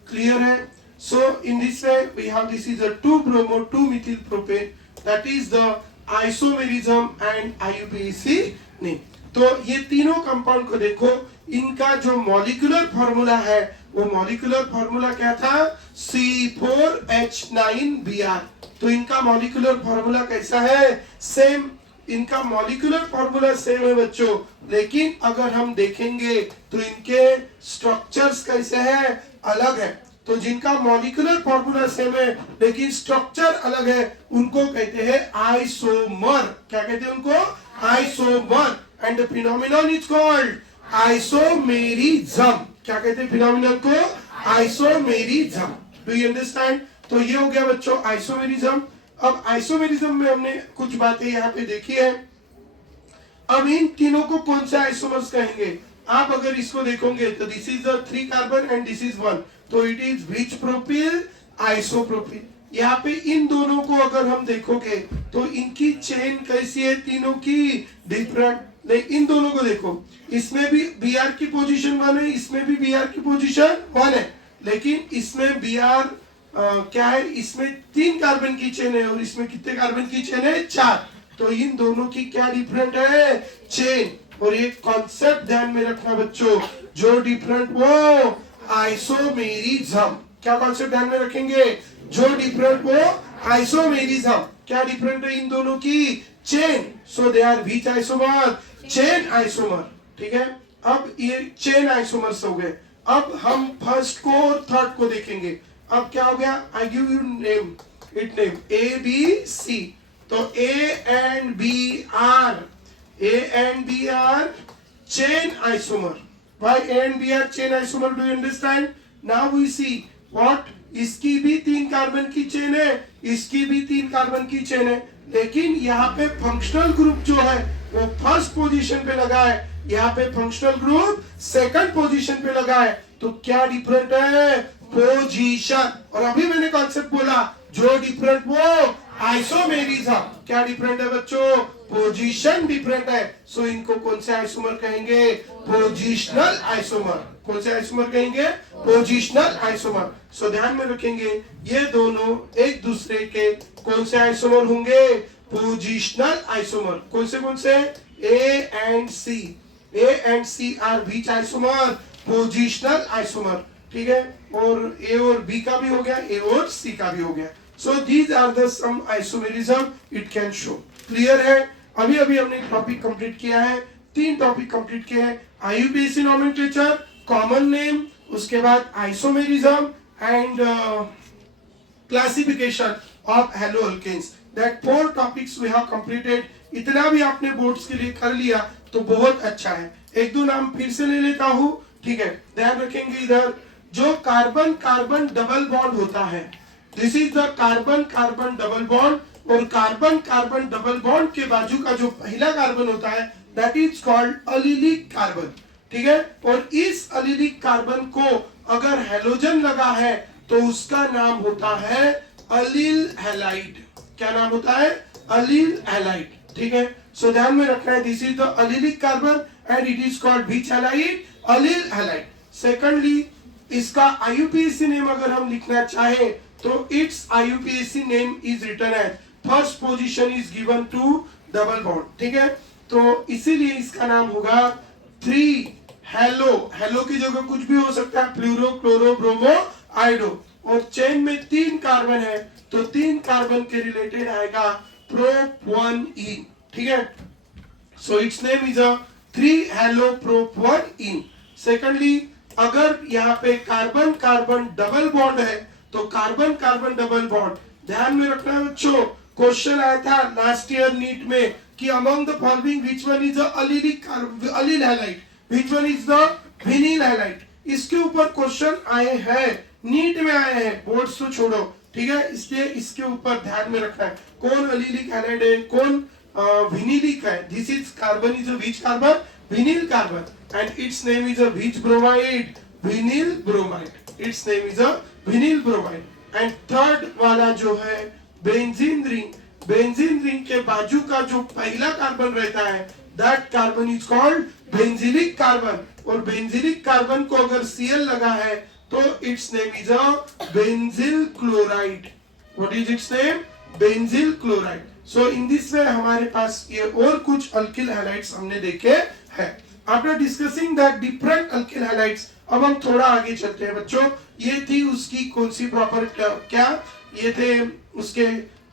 Clear है? So in this way we have, this is a 2 bromo 2 methyl propane, that is the isomerism and IUPAC name. तो ये तीनों compound को देखो, इनका जो molecular formula है वो मॉलिक्यूलर फॉर्मूला क्या था, C4H9Br। तो इनका मॉलिक्यूलर फॉर्मूला कैसा है, सेम। इनका मॉलिक्यूलर फॉर्मूला सेम है बच्चों, लेकिन अगर हम देखेंगे तो इनके स्ट्रक्चर्स कैसे हैं, अलग है। तो जिनका मॉलिक्यूलर फॉर्मूला सेम है लेकिन स्ट्रक्चर अलग है, उनको कहते हैं आइसोमर। क्या कहते हैं उनको, isomer. And the phenomenon is called isomerism. क्या कहते हैं फिनोमिनन को, आइसोमेरिज्म। Do you understand? तो ये हो गया बच्चों आइसोमेरिज्म। अब आइसोमेरिज्म में हमने कुछ बातें यहाँ पे देखी है। अब इन तीनों को कौन से आइसोमर्स कहेंगे, आप अगर इसको देखोगे तो this is 3 carbon and this is 1, तो it is which propyl, isopropyl. यहाँ पे इन दोनों को अगर हम देखोगे तो इनकी चेन कैसी है, तीनों की डिफरेंट। इन दोनों को देखो, इसमें भी Br की पोजीशन 1 है, इसमें भी Br की पोजीशन 1 है, लेकिन इसमें Br क्या है, इसमें 3 कार्बन की चेन है और इसमें कितने कार्बन की चेन है, 4। तो इन दोनों की क्या डिफरेंट है, चेन। और ये कॉन्सेप्ट ध्यान में रखना बच्चों, जो डिफरेंट वो आइसोमेरिज्म। क्या कॉन्सेप्ट ध्यान में रखेंगे, जो डिफरेंट वो आइसोमेरिज्म। क्या डिफरेंट है इन दोनों की, chain. So they are which isomer, chain isomer. ठीक है, अब ये चेन आइसोमर्स हो गए। अब हम फर्स्ट को और थर्ड को देखेंगे। अब क्या हो गया, I give you name, it name A B C. तो A and B are chain isomer. Why A and B are chain isomer? Do you understand? Now we see what, इसकी भी 3 कार्बन की चेन है, इसकी भी 3 carbon की chain है, लेकिन यहाँ पे फंक्शनल ग्रुप जो है वो फर्स्ट पोजीशन पे लगा है, यहाँ पे फंक्शनल ग्रुप सेकंड पोजीशन पे लगा है। तो क्या डिफरेंट है, पोजीशन। और अभी मैंने कॉन्सेप्ट बोला, जो डिफरेंट वो आइसोमेरिज्म। क्या डिफरेंट है बच्चों, पोजीशन डिफरेंट है। सो इनको कौन से आइसोमर कहेंगे, पोजिशनल आइसोमर। कौन से आइसोमर कहेंगे, पोजिशनल आइसोमर। सो ध्यान में रखेंगे, ये दोनों एक दूसरे के कौन से आइसोमर होंगे, पोजिशनल आइसोमर। कौन से A and C, A and C are which isomer, positional isomer. ठीक है, और ए और बी का भी हो गया, ए और सी का भी हो गया। So these are the some isomerism it can show. Clear है, अभी अभी हमने टॉपिक कंप्लीट किया है, 3 टॉपिक कंप्लीट किए हैं, IUPAC नोमेनक्लेचर, कॉमन नेम, उसके बाद isomerism and classification of haloalkanes. That 4 topics we have completed. इतना भी आपने बोर्ड्स के लिए कर लिया तो बहुत अच्छा है। एक दो नाम फिर से ले लेता हूं, ठीक है, ध्यान रखेंगे। इधर जो कार्बन कार्बन डबल बॉन्ड होता है, this is the carbon carbon double bond, और कार्बन कार्बन डबल बॉन्ड के बाजू का जो पहला कार्बन होता है दैट इज कॉल्ड अलिलिक कार्बन। ठीक है, और इस अलिलिक कार्बन को अगर हैलोजन लगा है तो उसका नाम होता है अलील हैलाइड। क्या नाम होता है, अलील हैलाइड। ठीक है, सो ध्यान में रखना है, this is the allylic carbon and it is called which halide, allyl halide. Secondly, इसका IUPAC नेम अगर हम लिखना चाहे तो its IUPAC name is written as first position is given to double bond. ठीक है, तो इसीलिए इसका नाम होगा 3 हेलो। हेलो की जगह कुछ भी हो सकता है, फ्लूरो, क्लोरो, ब्रोमो, आइडो। और चेन में 3 कार्बन है तो 3 कार्बन के रिलेटेड आएगा प्रोप 1 इन। ठीक है, so it's name is a 3 hello prop 1 in. Secondly, अगर यहाँ पे कार्बन कार्बन डबल बॉन्ड है तो कार्बन कार्बन डबल बॉन्ड, ध्यान में रखना बच्चों, क्वेश्चन आया था लास्ट ईयर नीट में कि among the following which one is allyl halide, which one is the vinyl halide. इसके ऊपर क्वेश्चन आए हैं, नीट में आए हैं, बोर्ड्स तो छोड़ो। ठीक है, इसलिए इसके ऊपर ध्यान में रखना है, कौन अलीलिक हैलाइड है, कौन विनिलिक है। This is carbon is a which carbon, vinyl carbon, and its name is a which bromide, vinyl bromide. Its name is a vinyl bromide. And third वाला जो है बेंजीन रिंग, बेंजीन रिंग के बाजू का जो पहला carbon रहता है that carbon is called benzylic carbon. और बेंजीलिक कार्बन को अगर Cl लगा है तो its name is a benzyl chloride. What is its name, benzyl chloride. So in this way हमारे पास ये और कुछ अल्किल हैलाइड्स हमने देखे हैं। After discussing that different alkyl halides, अब हम थोड़ा आगे चलते हैं बच्चों। ये थी उसकी कौन सी प्रॉपर, क्या ये थे उसके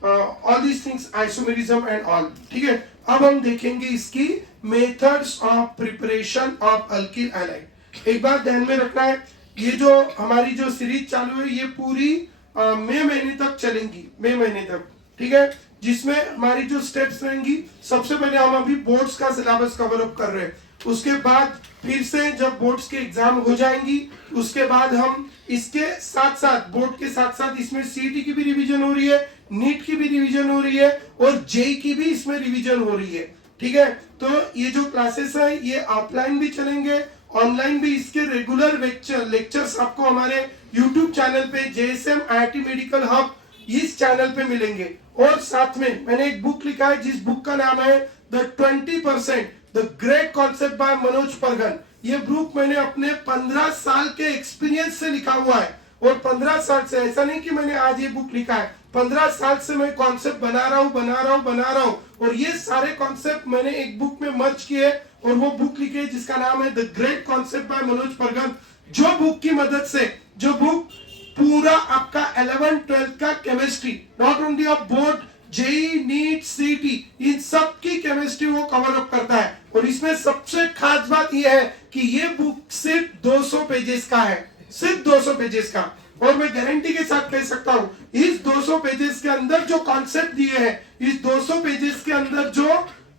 all these things, isomerism and all. ठीक है, अब हम देखेंगे इसकी methods of preparation of alkyl halide. एक बात ध्यान में रखना है, ये जो हमारी जो सीरीज चालू है ये पूरी मई महीने तक चलेंगी, मई महीने तक। ठीक है, जिसमें हमारी जो स्टेप्स रहेंगी, सबसे पहले हम अभी बोर्ड्स का सिलेबस कवर अप कर रहे हैं, उसके बाद फिर से जब बोर्ड्स के एग्जाम हो जाएंगी उसके बाद हम इसके साथ साथ, बोर्ड के साथ साथ इसमें CET की भी रिवीजन हो रही है, नीट की भी रिवीजन हो रही है और JEE की भी इसमें रिवीजन हो रही है। ठीक है, तो ये जो क्लासेस है ये ऑफलाइन भी चलेंगे, ऑनलाइन भी। इसके रेगुलर लेक्चर्स आपको हमारे यूट्यूब चैनल पे JSM IIT मेडिकल हब इस चैनल पे मिलेंगे। और साथ में मैंने एक बुक लिखा है जिस बुक का नाम है the 20% the great concept by Manoj Pargan. ये बुक मैंने अपने 15 साल के एक्सपीरियंस से लिखा हुआ है। और 15 साल से, ऐसा नहीं कि मैंने आज ये बुक लिखा है, 15 साल से मैं कॉन्सेप्ट बना रहा हूँ और ये सारे कॉन्सेप्ट मैंने एक बुक में मर्ज किए और वो बुक लिखी है जिसका नाम है the great concept by Manoj Pargan. जो बुक की मदद से, जो बुक पूरा आपका 11-12 का chemistry, not only of board, JEE, NEET, CET, इन सब की केमिस्ट्री वो कवर अप करता है। और इसमें सबसे खास बात यह है कि ये बुक सिर्फ 200 पेजेस का है, सिर्फ 200 पेजेस का। और मैं गारंटी के साथ कह सकता हूं इस 200 पेजेस के अंदर जो कॉन्सेप्ट दिए हैं, इस 200 पेजेस के अंदर जो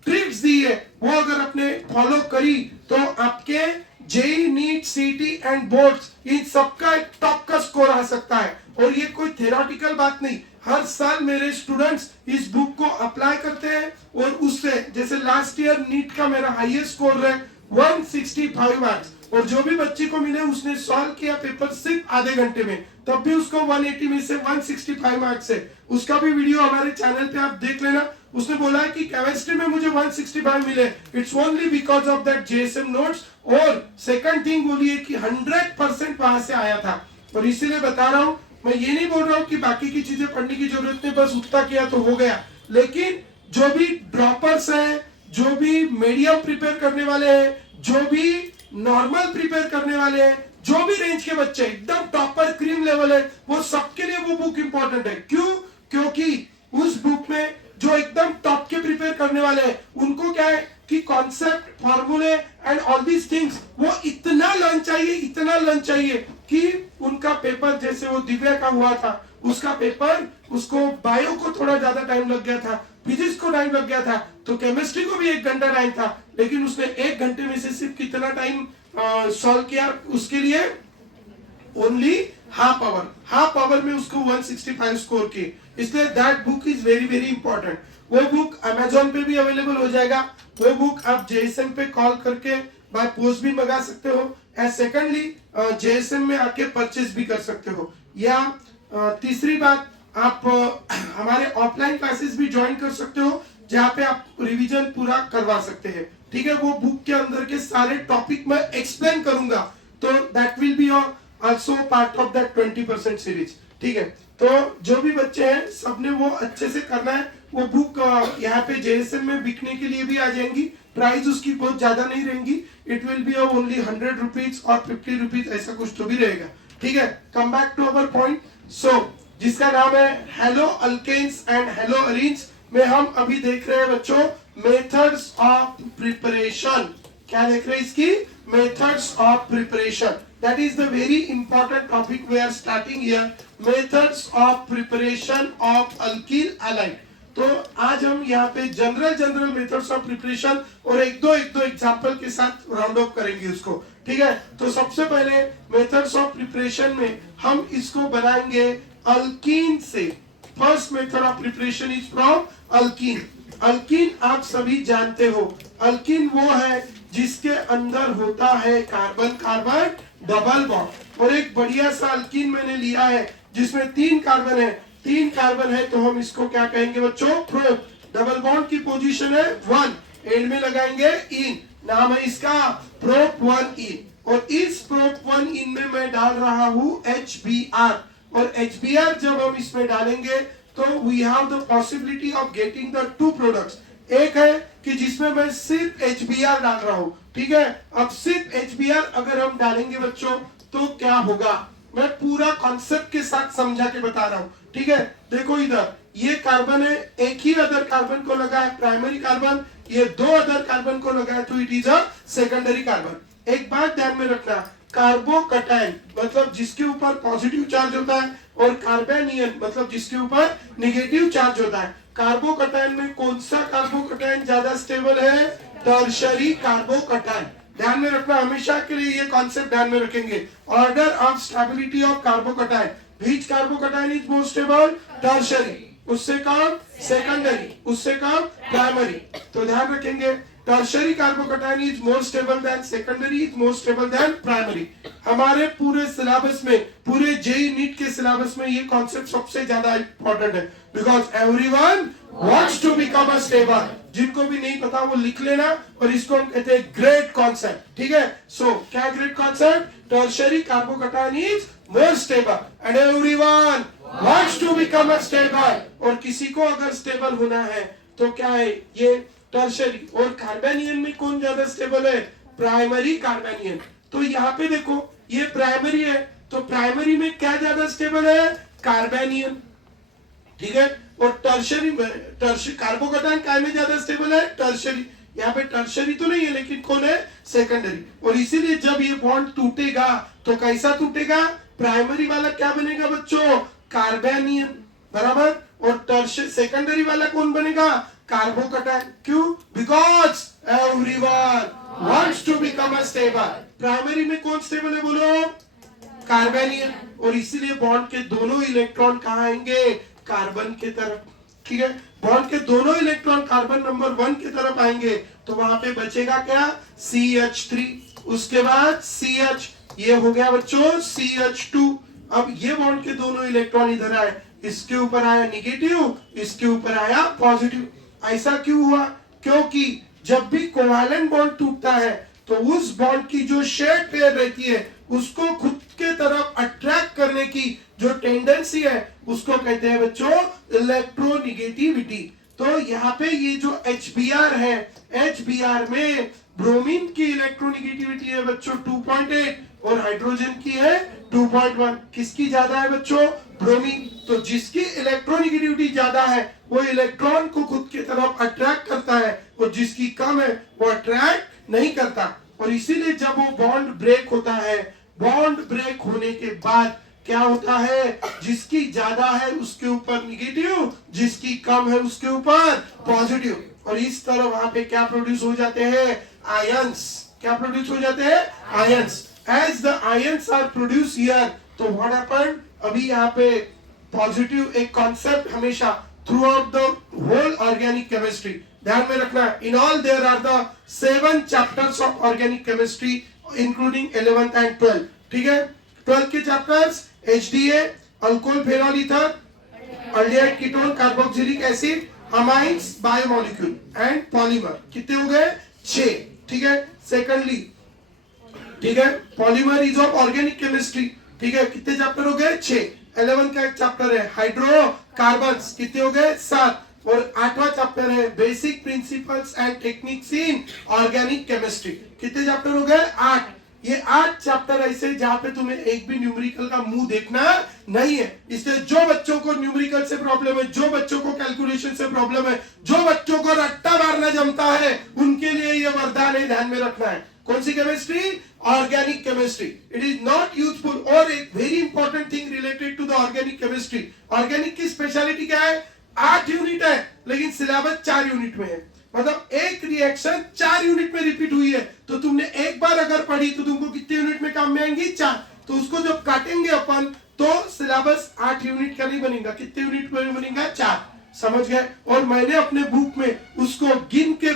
ट्रिक्स दी है, वो अगर आपने फॉलो करी तो आपके जेई, नीट, सीटी एंड बोर्ड्स, इन सबका एक टॉप का स्कोर आ सकता है। और ये कोई थ्योरेटिकल बात नहीं, हर साल मेरे स्टूडेंट्स इस बुक को अप्लाई करते हैं और उससे, जैसे लास्ट ईयर नीट का मेरा हाईएस्ट स्कोर है 165 मार्क्स, और जो भी बच्चे को मिले उसने सॉल्व किया पेपर सिर्फ आधे घंटे में, तब भी उसको 180 में से 165 मार्क्स है। उसका भी वीडियो हमारे चैनल पे आप देख लेना। उसने बोला है कि केमिस्ट्री में मुझे 165 मिले, it's only because of that JSM notes. और सेकंड थिंग बोली है कि 100% वहां से आया था। और इसीलिए बता रहा हूं, मैं ये नहीं बोल रहा हूं कि बाकी की चीजें पढ़ने की जरूरत नहीं, बस उतना किया तो हो गया। लेकिन जो भी ड्रॉपर्स हैं, जो भी मीडियम प्रिपेयर करने वाले हैं, जो भी नॉर्मल प्रिपेयर करने वाले हैं, जो भी रेंज के बच्चे एकदम टॉपर क्रीम लेवल है, वो सबके लिए वो बुक इंपॉर्टेंट है। क्यों? क्योंकि उस बुक में जो एकदम टॉप के प्रिपेयर करने वाले हैं उनको क्या है कि कॉन्सेप्ट, फॉर्मूले एंड ऑल दीज थिंग्स वो इतना लर्न चाहिए कि उनका पेपर, जैसे वो दिव्या का हुआ था, उसका पेपर, उसको बायो को थोड़ा ज्यादा टाइम लग गया था, फिजिक्स को टाइम लग गया था, तो केमिस्ट्री को भी 1 घंटा टाइम था, लेकिन उसने 1 घंटे में से सिर्फ कितना टाइम सॉल्व किया, उसके लिए ओनली हाफ आवर में उसको 165 स्कोर की। इसलिए that book is very very important. वो बुक अमेजोन पे भी अवेलेबल हो जाएगा। वो बुक आप JSM पे कॉल करके बाय पोस्ट भी मंगा सकते हो, एंड सेकंडली JSM में आके परचेज भी कर सकते हो। या तीसरी बात, आप हमारे ऑफलाइन क्लासेस भी ज्वाइन कर सकते हो जहाँ पे आप रिवीजन पूरा करवा सकते हैं। ठीक है, वो बुक के अंदर के सारे टॉपिक मैं एक्सप्लेन करूंगा, तो that will be also part of that 20% series. ठीक है, तो जो भी बच्चे हैं सबने वो अच्छे से करना है। वो बुक यहाँ पे JSM में बिकने के लिए भी आ जाएंगी, प्राइस उसकी बहुत ज्यादा नहीं रहेंगी, it will be only 100 rupees और 50 रुपीज, ऐसा कुछ तो भी रहेगा। ठीक है, come back to our point. So जिसका नाम है halo alkanes and halo arenes में हम अभी देख रहे हैं बच्चों मेथड्स ऑफ प्रिपरेशन। क्या देख रहे हैं? इसकी methods of preparation. That is the very important topic we are starting here, methods of preparation of alkyl halide। तो आज हम यहाँ पे जनरल मेथड्स ऑफ प्रिपरेशन और एक दो एग्जांपल के साथ राउंड ऑफ करेंगे उसको। ठीक है, तो सबसे पहले मेथड्स ऑफ प्रिपरेशन में हम इसको बनाएंगे अल्कीन से। First method of preparation is from alkyne. Alkyne आप सभी जानते हो, अल्कीन वो है जिसके अंदर होता है कार्बन कार्बन डबल बॉन्ड। और एक बढ़िया सा अल्कीन मैंने लिया है जिसमें 3 कार्बन है, 3 कार्बन है, तो हम इसको क्या कहेंगे बच्चों? प्रोप। डबल बॉन्ड की पोजीशन है 1, एंड में लगाएंगे इन, नाम है इसका प्रोप 1 इन। और इस प्रोप 1 इन में मैं डाल रहा हूं HBr, और HBr जब हम इसमें डालेंगे तो we have the possibility of getting the 2 products. एक है कि जिसमें मैं सिर्फ HBr डाल रहा हूं। ठीक है, अब सिर्फ HBr अगर हम डालेंगे बच्चों तो क्या होगा, मैं पूरा कॉन्सेप्ट के साथ समझा के बता रहा हूं। ठीक है, देखो इधर ये कार्बन है, एक ही अदर कार्बन को लगा है प्राइमरी कार्बन, ये 2 अदर कार्बन को लगा है तो it is a secondary carbon. एक बात ध्यान में रखना, कार्बोकैटायन मतलब जिसके ऊपर पॉजिटिव चार्ज होता है, और कार्बेनियन मतलब जिसके ऊपर नेगेटिव चार्ज होता है। कार्बोकैटायन में कौन सा कार्बोकैटायन ज्यादा स्टेबल है? Tertiary carbocation. ध्यान में रखना, हमेशा के लिए ये कॉन्सेप्ट ध्यान में रखेंगे। Order of stability of carbocation, which carbocation is more stable? Tertiary, उससे कम सेकेंडरी, उससे कम प्राइमरी। तो ध्यान रखेंगे tertiary carbocation is more stable then secondary, is more stable then primary. हमारे पूरे सिलेबस में, पूरे जेई नीट के सिलेबस में ये कॉन्सेप्ट सबसे ज्यादा इंपॉर्टेंट है, because everyone wants to become a stable. जिनको भी नहीं पता वो लिख लेना, और इसको हम कहते हैं ग्रेट कॉन्सेप्ट, ठीक है। सो क्या great concept? Tertiary carbocation is more stable and everyone wants to become a stable. और किसी को अगर स्टेबल होना है तो क्या है? ये टर्शरी। और कार्बेनियन में कौन ज्यादा स्टेबल है? प्राइमरी कार्बेनियन। तो यहाँ पे देखो ये प्राइमरी है, तो प्राइमरी में क्या ज्यादा स्टेबल है? कार्बेनियन, ठीक है। और टर्शरी कार्बोकैटायन काय में ज्यादा स्टेबल है? टर्शरी। यहाँ पे टर्शरी तो नहीं है, लेकिन कौन है? सेकेंडरी। और इसीलिए जब ये बॉन्ड टूटेगा तो कैसा टूटेगा? प्राइमरी वाला क्या बनेगा बच्चों? कार्बेनियन, बराबर। और सेकेंडरी वाला कौन बनेगा? कार्बोकैटायन। क्यों? Because everyone wants to become a stable. Primary में कौन स्टेबल है बोलो? कार्बेनियन। और इसीलिए बॉन्ड के दोनों इलेक्ट्रॉन कहाँ आएंगे? कार्बन के तरफ, ठीक है। बॉन्ड के दोनों इलेक्ट्रॉन कार्बन नंबर 1 की तरफ आएंगे, तो वहां पे बचेगा क्या? CH3। उसके बाद CH, ये हो गया बच्चों CH2। अब ये बॉन्ड के दोनों इलेक्ट्रॉन इधर आए, इसके ऊपर आया निगेटिव, इसके ऊपर आया पॉजिटिव। ऐसा क्यों हुआ? क्योंकि जब भी कोवैलेंट बॉन्ड टूटता है तो उस बॉन्ड की जो शेयर्ड पेयर रहती है उसको खुद के तरफ अट्रैक्ट करने की जो टेंडेंसी है उसको कहते हैं बच्चों इलेक्ट्रोनिगेटिविटी। तो यहाँ पे ये जो HBr है, HBr में ब्रोमीन की इलेक्ट्रोनिगेटिविटी है बच्चों 2.8 और हाइड्रोजन की है 2.1। किसकी ज्यादा है बच्चों? ब्रोमीन। तो जिसकी इलेक्ट्रोनिगेटिविटी ज्यादा है वो इलेक्ट्रॉन को खुद की तरफ अट्रैक्ट करता है, और जिसकी कम है वो अट्रैक्ट नहीं करता। और इसीलिए जब वो बॉन्ड ब्रेक होता है, बॉन्ड ब्रेक होने के बाद क्या होता है? जिसकी ज्यादा है उसके ऊपर निगेटिव, जिसकी कम है उसके ऊपर पॉजिटिव। और इस तरह वहां पे क्या प्रोड्यूस हो जाते हैं? आयंस। क्या प्रोड्यूस हो जाते हैं? Ions. As the ions are produce here, तो व्हाट हैपेंड? अभी यहाँ पे पॉजिटिव एक कॉन्सेप्ट हमेशा throughout the whole organic chemistry ध्यान में रखना है। In all there are the 7 chapters of organic chemistry including 11th and 12th, ठीक है। 12 के chapters HDA, alcohol phenol ether, aldehyde ketone, carboxylic acid, amines, biomolecule and polymer. कितने हो गए? 6, ठीक है। सेकेंडली, ठीक है, polymer is of organic chemistry, ठीक है। कितने चैप्टर हो गए? 6। 11 का एक चैप्टर है हाइड्रोकार्बन्स, कितने हो गए? 7। और 8वां चैप्टर है basic principles and techniques in organic chemistry. कितने चैप्टर हो गए? 8। ये 8 चैप्टर ऐसे जहां पे तुम्हें एक भी न्यूमेरिकल का मुंह देखना नहीं है। इसलिए जो बच्चों को न्यूमेरिकल से प्रॉब्लम है, जो बच्चों को कैलकुलेशन से प्रॉब्लम है, जो बच्चों को रट्टा मारना जमता है, उनके लिए ये वरदान है, ध्यान में रखना है। कौन सी chemistry? Organic chemistry. It is not useful. और एक very important thing related to the organic chemistry, organic की स्पेशलिटी क्या है? 8 यूनिट है, लेकिन सिलेबस 4 यूनिट में है। मतलब एक रिएक्शन 4 यूनिट में रिपीट हुई है, तो तुमने एक बार अगर पढ़ी तो तुमको कितने यूनिट में काम में आएंगी? 4। तो उसको जब काटेंगे अपन तो सिलेबस 8 यूनिट का नहीं बनेगा। कितने यूनिट में बनेगा? 4। समझ गए? और मैंने अपने बुक में उसको गिन के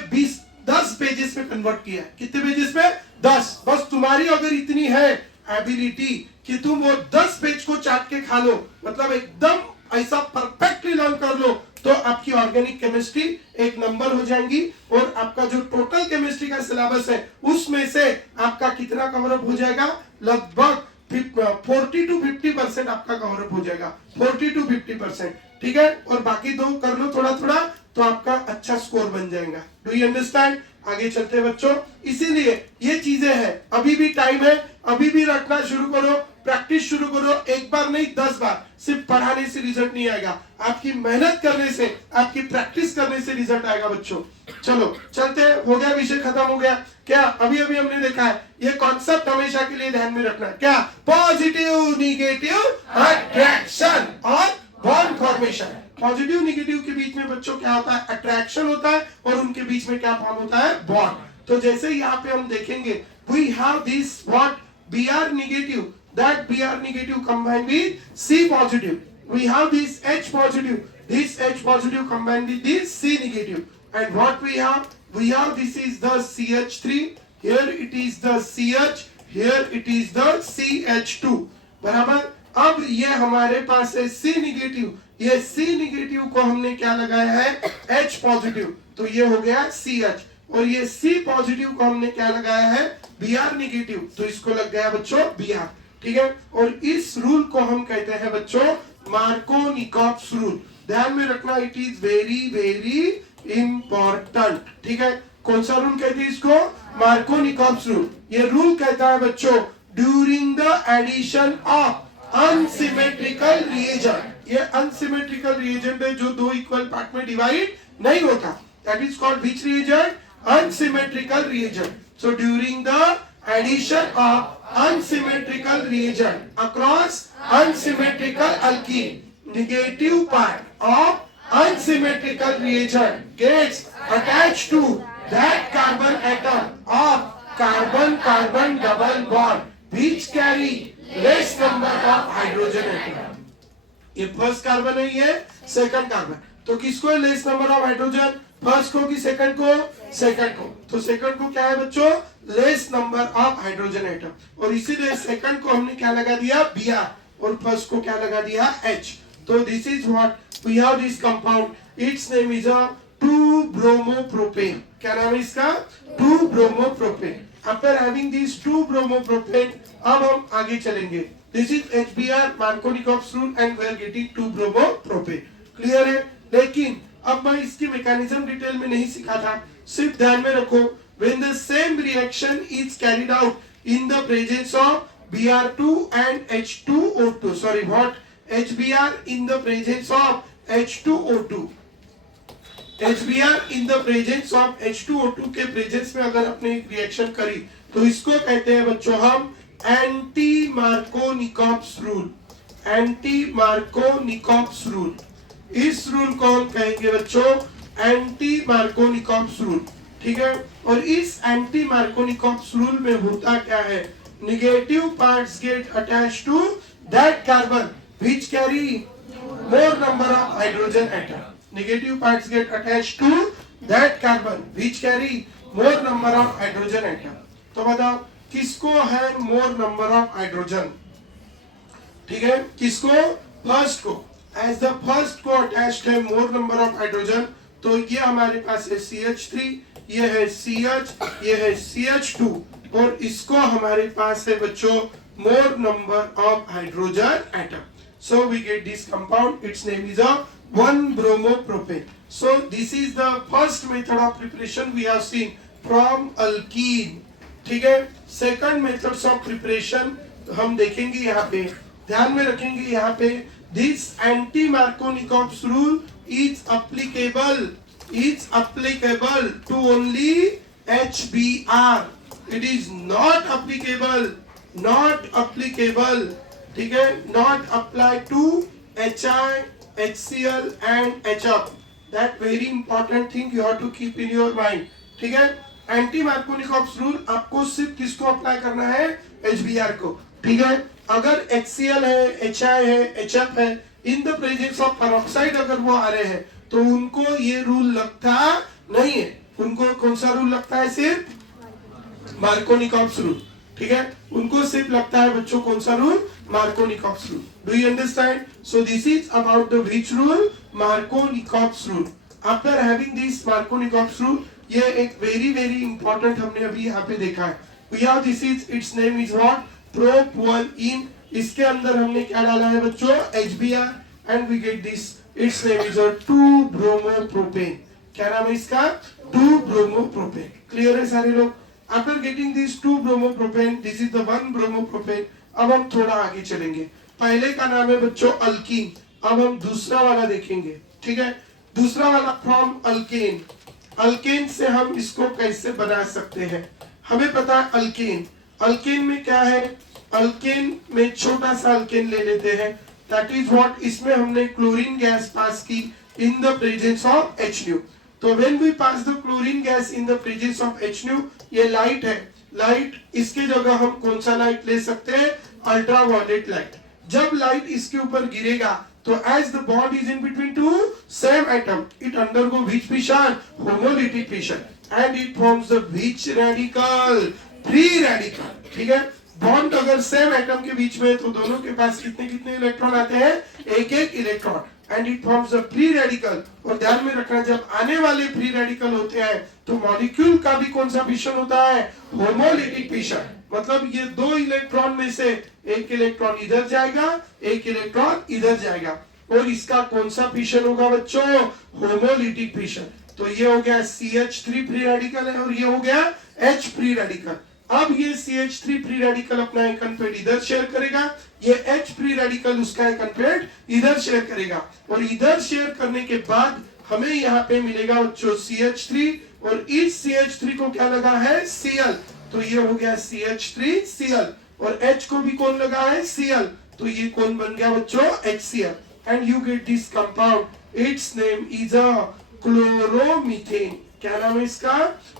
10 पेजेस में कन्वर्ट किया है। कितने पेजेस में? 10। बस तुम्हारी अगर इतनी है एबिलिटी कि तुम वो 10 पेज को चाट के खा लो, मतलब एकदम ऐसा परफेक्टली लर्न कर लो, तो आपकी ऑर्गेनिक केमिस्ट्री एक नंबर हो जाएंगी। और आपका जो टोटल केमिस्ट्री का सिलेबस है उसमें से आपका कितना कवरअप हो जाएगा? लगभग 40 to 50% आपका कवरअप हो जाएगा। 40 to 50%, ठीक है। और बाकी 2 कर लो थोड़ा थोड़ा, तो आपका अच्छा स्कोर बन जाएगा। Do you understand? आगे चलते बच्चों। इसीलिए ये चीजें हैं, अभी भी टाइम है, अभी भी रखना शुरू करो, प्रैक्टिस शुरू करो। एक बार नहीं 10 बार। सिर्फ पढ़ाने से रिजल्ट नहीं आएगा, आपकी मेहनत करने से, आपकी प्रैक्टिस करने से रिजल्ट आएगा बच्चों। चलो चलते हैं। हो गया, विषय खत्म हो गया क्या? अभी अभी हमने देखा है ये कॉन्सेप्ट हमेशा के लिए ध्यान में रखना है। क्या? पॉजिटिव निगेटिव अट्रैक्शन और बॉन्ड फॉर्मेशन। पॉजिटिव निगेटिव के बीच में बच्चों क्या होता है? अट्रैक्शन होता है, और उनके बीच में क्या फॉर्म होता है? बॉन्ड। तो जैसे यहाँ पे हम देखेंगे we have this what Br negative, that Br negative combined with C positive. We have this H positive combined with this C negative. And what we have? we have this is the CH3, here it is the CH, here it is the CH2 बराबर। अब ये हमारे पास है C negative, ये C negative को हमने क्या लगाया है H पॉजिटिव, तो ये हो गया CH, और ये C पॉजिटिव को हमने क्या लगाया है Br निगेटिव, तो इसको लग गया बच्चों Br, ठीक है। और इस रूल को हम कहते हैं बच्चों मार्कोनिकॉप्स रूल। ध्यान में रखना, it is very very important, ठीक है। कौन सा रूल कहते हैं इसको? Markovnikov's rule. ये रूल कहता है बच्चों during the addition of unsymmetrical reagent, ये अनसिमेट्रिकल रिएजेंट है जो दो इक्वल पार्ट में डिवाइड नहीं होता, that is called which reagent? Unsymmetrical reagent. So during the addition of unsymmetrical reagent across unsymmetrical alkene, negative part of unsymmetrical reagent gets attached to that carbon atom of carbon-carbon double bond which carry less number of hydrogen atom। ये first carbon है, ये second carbon, तो किसको less number of hydrogen? First को कि second को? Second को। तो सेकंड को क्या है बच्चों? Less number of hydrogen atom, और इसीलिए सेकंड को हमने क्या लगा दिया Br, और फर्स्ट को क्या लगा दिया H। तो this is what we have this compound, its name is a 2-bromopropane। क्या नाम है इसका? 2-bromopropane। After having this 2-bromopropane अब हम आगे चलेंगे। This is HBr Markovnikov's rule and we are getting 2-bromopropane। Clear है? लेकिन अब मैं इसकी मैकेनिज्म डिटेल में नहीं सिखा था, सिर्फ ध्यान में रखो when the same reaction is carried out in the presence of Br2 and H2O2, sorry what, HBr in the presence of H2O2, HBr in the presence of H2O2 के प्रेजेंस में अगर अपने एक रिएक्शन करी तो इसको कहते हैं बच्चों हम anti Markovnikov's rule, anti Markovnikov's rule. इस रूल को हम कहेंगे बच्चों एंटी मार्कोनिकॉप्स रूल, ठीक है। और इस एंटी मार्कोनिकॉप्स रूल में होता क्या है? Negative parts get attached to that carbon which carry more number of hydrogen atom. Negative parts get attached to that carbon which carry more number of hydrogen atom. तो बताओ किसको है मोर number of hydrogen? ठीक है, किसको? First को। As the first को attached है मोर नंबर ऑफ हाइड्रोजन, तो ये हमारे पास है CH3, ये है CH, ये है CH2, और इसको हमारे पास है बच्चों more number of hydrogen atom. So we get this compound, its name is a 1-bromopropane। So this is the first method of preparation we have seen from alkene, ठीक है। सेकंड मेथड्स ऑफ प्रिपरेशन हम देखेंगे यहाँ पे, ध्यान में रखेंगे यहाँ पे, this anti Markovnikov's rule is applicable to only HBr. It is not applicable, ठीक है, not applied to HI, HCl and HF. That very important thing you have to keep in your mind, ठीक है। Anti Markovnikov's rule आपको सिर्फ किसको apply करना है? HBr को, ठीक है। अगर HCl है, HI है, HF है, इन द प्रेजेंस ऑफ पेरोक्साइड अगर वो आ रहे हैं तो उनको ये रूल लगता नहीं है। उनको कौन सा रूल लगता है? सिर्फ मार्कोनिकॉप्स रूल, ठीक है। उनको सिर्फ लगता है बच्चों कौन सा rule? Markovnikov's rule. Do you understand? So this is about the which rule? Markovnikov's rule. After having this Markovnikov's rule, ये एक वेरी वेरी इंपॉर्टेंट हमने अभी यहाँ पे देखा है। We have this is, its name is what? Propene. इसके अंदर हमने क्या डाला है बच्चों? HBr, and we get this, its name is a 2-bromopropane। क्या नाम है इसका? 2-bromopropane। क्लियर है सारे लोग? After getting this 2-bromopropane, this is the 1-bromopropane। अब हम थोड़ा आगे चलेंगे। पहले का नाम है बच्चों अल्कीन, अब हम दूसरा वाला देखेंगे, ठीक है। दूसरा वाला फ्रॉम अल्केन। अल्केन से हम इसको कैसे बना सकते हैं? हमें पता है अल्केन, अल्केन में क्या है? अल्केन में छोटा सा अल्केन ले लेते हैं, दैट इज व्हाट, इसमें हमने क्लोरीन गैस पास की in the presence of HNO। तो when we pass the chlorine gas in the presence of HNO, ये लाइट है, लाइट, इसके जगह हम कौन सा लाइट ले सकते हैं? Ultraviolet light. जब लाइट इसके ऊपर गिरेगा तो as the bond is in between two same atom, it undergo which fission? Homolytic fission. And it forms the which radical, free radical, ठीक है। बॉन्ड अगर सेम एटम के बीच में तो दोनों के पास कितने कितने इलेक्ट्रॉन आते हैं, एक एक electron, and it forms a free radical. और ध्यान में रखना, जब आने वाले फ्री रेडिकल होते हैं तो मॉलिक्यूल का भी कौन सा फिशन होता है, होमोलिटिक फिशन। मतलब ये दो इलेक्ट्रॉन में से एक इलेक्ट्रॉन इधर जाएगा, एक इलेक्ट्रॉन इधर जाएगा, और इसका कौन सा फिशन होगा बच्चों, होमोलिटिक फिशन। तो ये हो गया CH3 फ्री रेडिकल है, और ये हो गया H फ्री रेडिकल। अब ये CH3 फ्री रेडिकल अपना एक कन्फेट इधर शेयर करेगा, ये H फ्री रेडिकल उसका एक कन्फेट इधर शेयर करेगा, और इधर शेयर करने के बाद हमें यहाँ पे मिलेगा बच्चों CH3, और इस CH3 को क्या लगा है, Cl। तो ये हो गया CH3 Cl, और H को भी कौन लगा है, Cl। तो ये कौन बन गया बच्चों, HCl। And you get this compound, its name is a chloromethane. क्या नाम है इसका,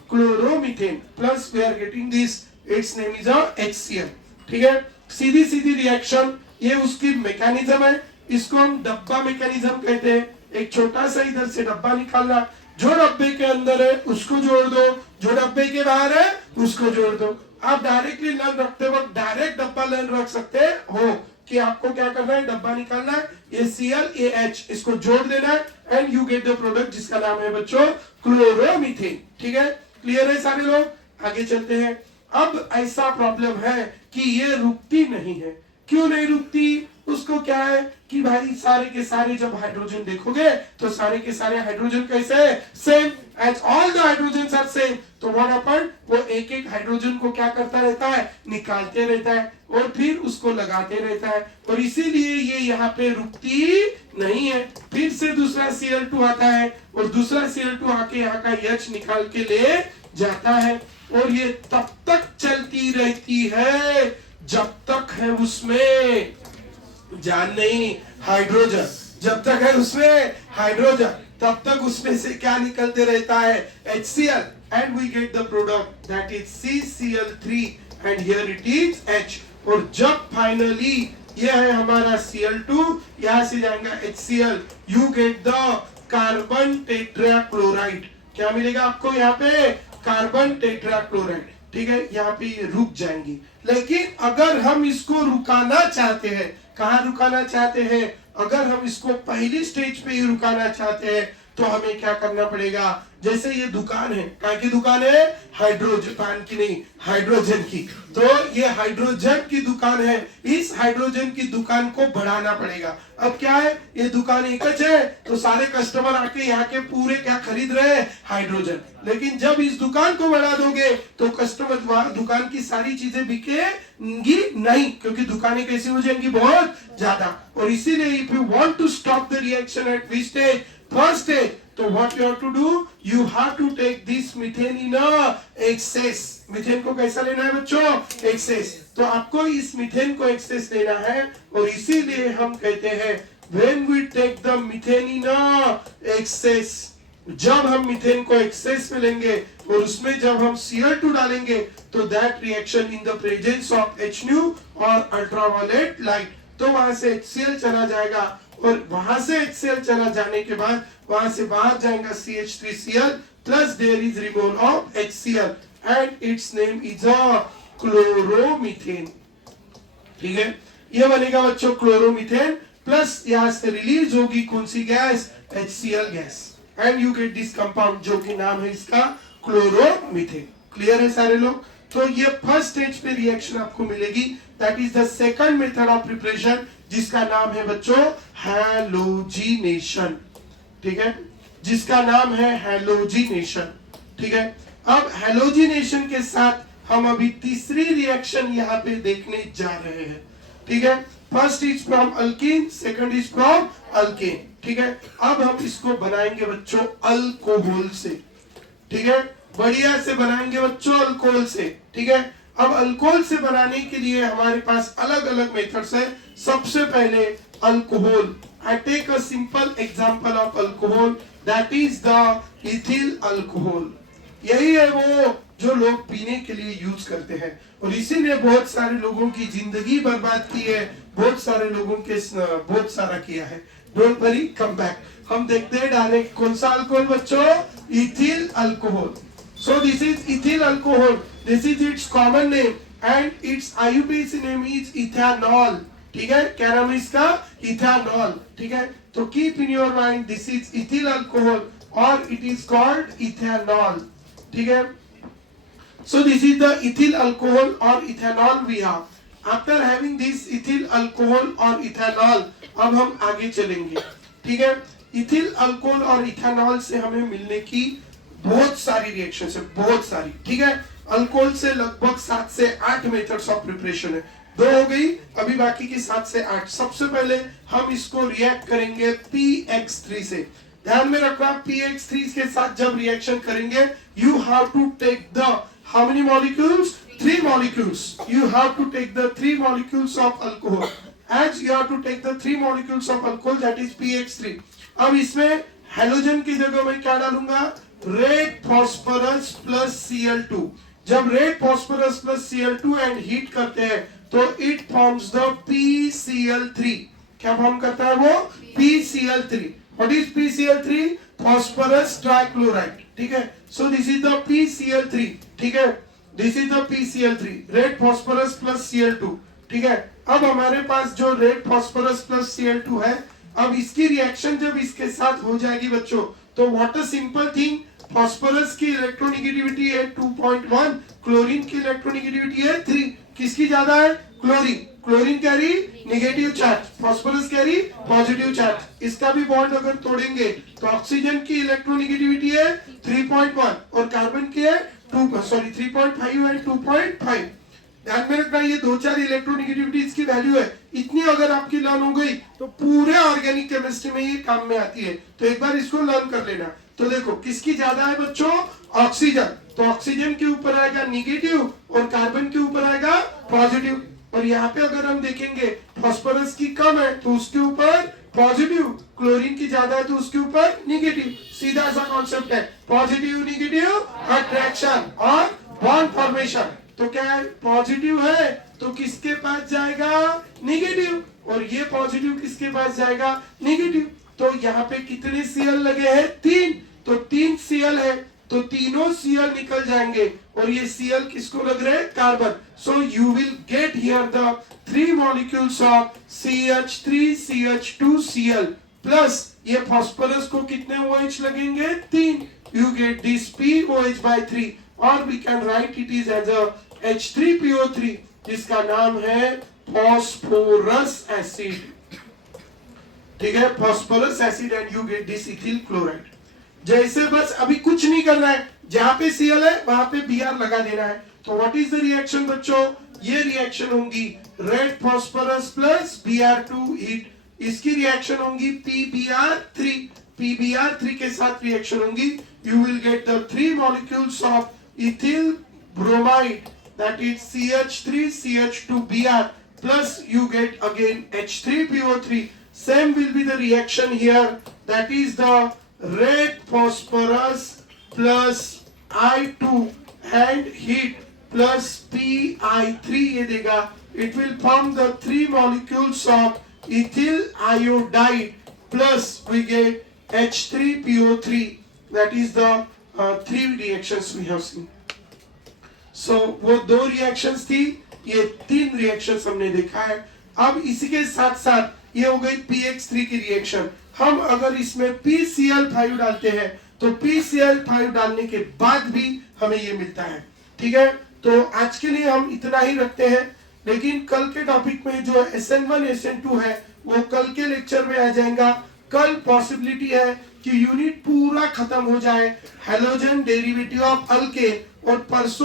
chloromethane. Plus we are getting this, its name is HCl, ठीक है। सीधी सीधी रिएक्शन, ये उसकी मैकेनिज्म है, इसको हम डब्बा मैकेनिज्म कहते हैं। एक छोटा सा इधर से डब्बा निकालना, जो डब्बे के अंदर है उसको जोड़ दो, जो डब्बे के बाहर है उसको जोड़ दो। आप डायरेक्टली लर्न रखते वक्त डायरेक्ट डब्बा लर्न रख सकते हो कि आपको क्या करना है, डब्बा निकालना है, ये Cl ये H, इसको जोड़ देना है, and you gate the product जिसका नाम है बच्चों क्लोरोमीथेन, ठीक है। क्लियर है सारे लोग, आगे चलते हैं। अब ऐसा प्रॉब्लम है कि ये रुकती नहीं है। क्यों नहीं रुकती, उसको क्या है कि भाई सारे के सारे जब हाइड्रोजन देखोगे तो सारे के सारे हाइड्रोजन कैसे है, same, as all the hydrogen are same. तो व्हाट हैपेंड, वो एक एक हाइड्रोजन को क्या करता रहता है, निकालते रहता है, और फिर उसको लगाते रहता है, और इसीलिए ये यहाँ पे रुकती नहीं है। फिर से दूसरा Cl2 आता है, और दूसरा Cl2 आके यहाँ का H निकाल के ले जाता है, और ये तब तक चलती रहती है जब तक है उसमें जान नहीं, हाइड्रोजन। जब तक है उसमें हाइड्रोजन तब तक उसमें से क्या निकलते रहता है, HCl, and we get the product that is CCl3, and here it is H। और जब फाइनली ये है हमारा Cl2, यहां से जाएगा HCl, you get the carbon tetrachloride. क्या मिलेगा आपको यहाँ पे, कार्बन टेट्राक्लोराइड, ठीक है। यहाँ पे ये रुक जाएंगी, लेकिन अगर हम इसको रुकाना चाहते हैं, कहाँ रुकाना चाहते हैं, अगर हम इसको पहली स्टेज पे ही रुकाना चाहते हैं तो हमें क्या करना पड़ेगा, जैसे ये दुकान है, कहाँ की दुकान है, हाइड्रोजन, पान की नहीं, हाइड्रोजन की। तो ये हाइड्रोजन की दुकान है, इस हाइड्रोजन की दुकान को बढ़ाना पड़ेगा। अब क्या है, ये दुकान एक है, तो सारे कस्टमर आके यहाँ के पूरे क्या खरीद रहे हैं, हाइड्रोजन। लेकिन जब इस दुकान को बढ़ा दोगे तो कस्टमर दुकान की सारी चीजें बिकेंगी नहीं, क्योंकि दुकानें कैसी हो जाएंगी, बहुत ज्यादा। और इसीलिए if you want to stop the reaction at which stage, first stage, तो what you have to do, you have to take this methane in a excess। Methane को कैसा लेना है बच्चों, excess। तो आपको इस मीथेन को excess लेना है, और इसीलिए हम कहते हैं when we take the methane in a excess, जब हम मीथेन को एक्सेस में लेंगे और उसमें जब हम Cl2 डालेंगे तो that reaction in the presence of Hν और अल्ट्रावायलेट लाइट, तो वहां से HCl चला जाएगा, और वहां से HCl चला जाने के बाद वहां से बाहर जाएगा CH3Cl, plus there is removal of HCl, and its name is a chloromethane, ठीक है। ये बनेगा बच्चों क्लोरोमीथेन, प्लस यहां से रिलीज होगी कौन सी gas, HCl gas, and you get this compound जो कि नाम है इसका क्लोरोमीथेन। क्लियर है सारे लोग। तो ये फर्स्ट स्टेज पे रिएक्शन आपको मिलेगी, that is the second method of preparation, जिसका नाम है बच्चों हैलोजिनेशन, ठीक है, जिसका नाम है हैलोजिनेशन, ठीक है। अब हैलोजिनेशन के साथ हम अभी तीसरी रिएक्शन यहाँ पे देखने जा रहे हैं, ठीक है। First is from alkyne, second is from alkane, ठीक है। अब हम इसको बनाएंगे बच्चों अल्कोहल से, ठीक है, बढ़िया से बनाएंगे बच्चों अल्कोहल से, ठीक है। अब अल्कोहल से बनाने के लिए हमारे पास अलग अलग मेथड्स है। सबसे पहले alcohol, I take a simple example of alcohol, that is the ethyl alcohol. यही है वो जो लोग पीने के लिए यूज करते हैं, और इसीलिए बहुत सारे लोगों की जिंदगी बर्बाद की है, बहुत सारे लोगों के बहुत सारा किया है। Don't worry, come back. हम देखते हैं डायरेक्ट कौन सा अल्कोहल बच्चों, ethyl alcohol. So this is ethyl alcohol. This is its common name and its IUPAC name is ethanol. ठीक है, क्या नाम है इसका? इथेनॉल. ठीक है, तो keep in your mind this is ethyl alcohol और इट इज कॉल्ड इथेनॉल. ठीक है, so this is the ethyl alcohol or ethanol we have. After having this ethyl alcohol or ethanol, अब हम आगे चलेंगे. ठीक है, इथिल अल्कोहल और इथेनॉल से हमें मिलने की बहुत सारी रिएक्शन है, बहुत सारी. ठीक है, अल्कोहल से लगभग 7 से 8 मेथड्स ऑफ प्रिपरेशन है. 2 हो गई, अभी बाकी की 7 से 8. सबसे पहले हम इसको रिएक्ट करेंगे PX3 से. ध्यान में रखना, PX3 के साथ जब रिएक्शन करेंगे you have to take the how many molecules? 3 molecules. You have to take the 3 molecules of alcohol. As you have to take the 3 molecules of alcohol, that is PX3. अब इसमें halogen की जगह मैं क्या डालूंगा? Red phosphorus plus Cl2. जब red phosphorus plus Cl2 and heat करते हैं तो इट फॉर्म्स द PCl3. क्या फॉर्म करता है वो? PCl3. What is PCl3? Phosphorus trichloride. ठीक है, so this is the PCl3. ठीक है, this is the PCl3, red phosphorus plus Cl2. ठीक है, अब हमारे पास जो रेड फॉस्फोरस प्लस Cl2 है, अब इसकी रिएक्शन जब इसके साथ हो जाएगी बच्चों, तो what a simple thing, phosphorus की इलेक्ट्रोनेगेटिविटी है 2.1, क्लोरीन की इलेक्ट्रोनेगेटिविटी है 3. किसकी ज्यादा है? Chlorine. Chlorine carry negative charge, phosphorus carry positive charge. इसका भी बॉन्ड अगर तोड़ेंगे तो ऑक्सीजन की इलेक्ट्रोनेगेटिविटी है 3.1 और कार्बन की है 3.5 एंड 2.5. ध्यान में रखना, ये 2-4 इलेक्ट्रोनेगेटिविटीज की वैल्यू है. इतनी अगर आपकी लर्न हो गई तो पूरे ऑर्गेनिक केमिस्ट्री में ये काम में आती है. तो एक बार इसको लर्न कर लेना. तो देखो किसकी ज्यादा है बच्चों? ऑक्सीजन. तो ऑक्सीजन के ऊपर आएगा निगेटिव और कार्बन के ऊपर आएगा पॉजिटिव. और यहाँ पे अगर हम देखेंगे फॉस्फोरस की कम है तो उसके ऊपर पॉजिटिव, क्लोरीन की ज्यादा है तो उसके ऊपर निगेटिव. सीधा सा कॉन्सेप्ट है, पॉजिटिव निगेटिव अट्रैक्शन और बॉन्ड फॉर्मेशन. तो क्या है? पॉजिटिव है तो किसके पास जाएगा? निगेटिव. और ये पॉजिटिव किसके पास जाएगा? निगेटिव. तो यहाँ पे कितने Cl लगे हैं? 3. तो 3 Cl है तो तीनों Cl निकल जाएंगे और ये Cl किसको लग रहे हैं? Carbon. So you will get here the 3 molecules of CH3 CH2 Cl plus ये फॉस्फोरस को कितने OH लगेंगे? 3. You get this POH by 3 और we can write it is as a H3PO3 जिसका नाम है फॉस्फोरस एसिड. ठीक है, phosphorous acid and you get this ethyl chloride. जैसे बस अभी कुछ नहीं करना है, जहां पे Cl है वहां पे Br लगा देना है. तो व्हाट इज द रिएक्शन बच्चों? ये रिएक्शन होंगी red phosphorus plus Br2 heat. इसकी रिएक्शन होंगी PBr3. PBr3 के साथ रिएक्शन होंगी. You will get the 3 molecules of ethyl bromide, that is CH3 CH2 Br plus you get again H3PO3. Same will be the reaction here, that is the red phosphorus plus I2 and heat plus Pi3 ये देगा. It will form the 3 molecules of ethyl iodide plus we get H3PO3. That is the 3 reactions we have seen. So वो 2 reactions थी, ये 3 reactions हमने देखा है. अब इसी के साथ साथ ये हो गई PX3 की रिएक्शन. हम अगर इसमें PCl5 डालते हैं तो PCl5 डालने के बाद भी हमें ये मिलता है. ठीक है, तो आज के लिए हम इतना ही रखते हैं, लेकिन कल के टॉपिक में जो SN1 SN2 है वो कल के लेक्चर में आ जाएगा. कल पॉसिबिलिटी है कि यूनिट पूरा खत्म हो जाए, हेलोजन डेरिवेटिव ऑफ अल्केन, और परसों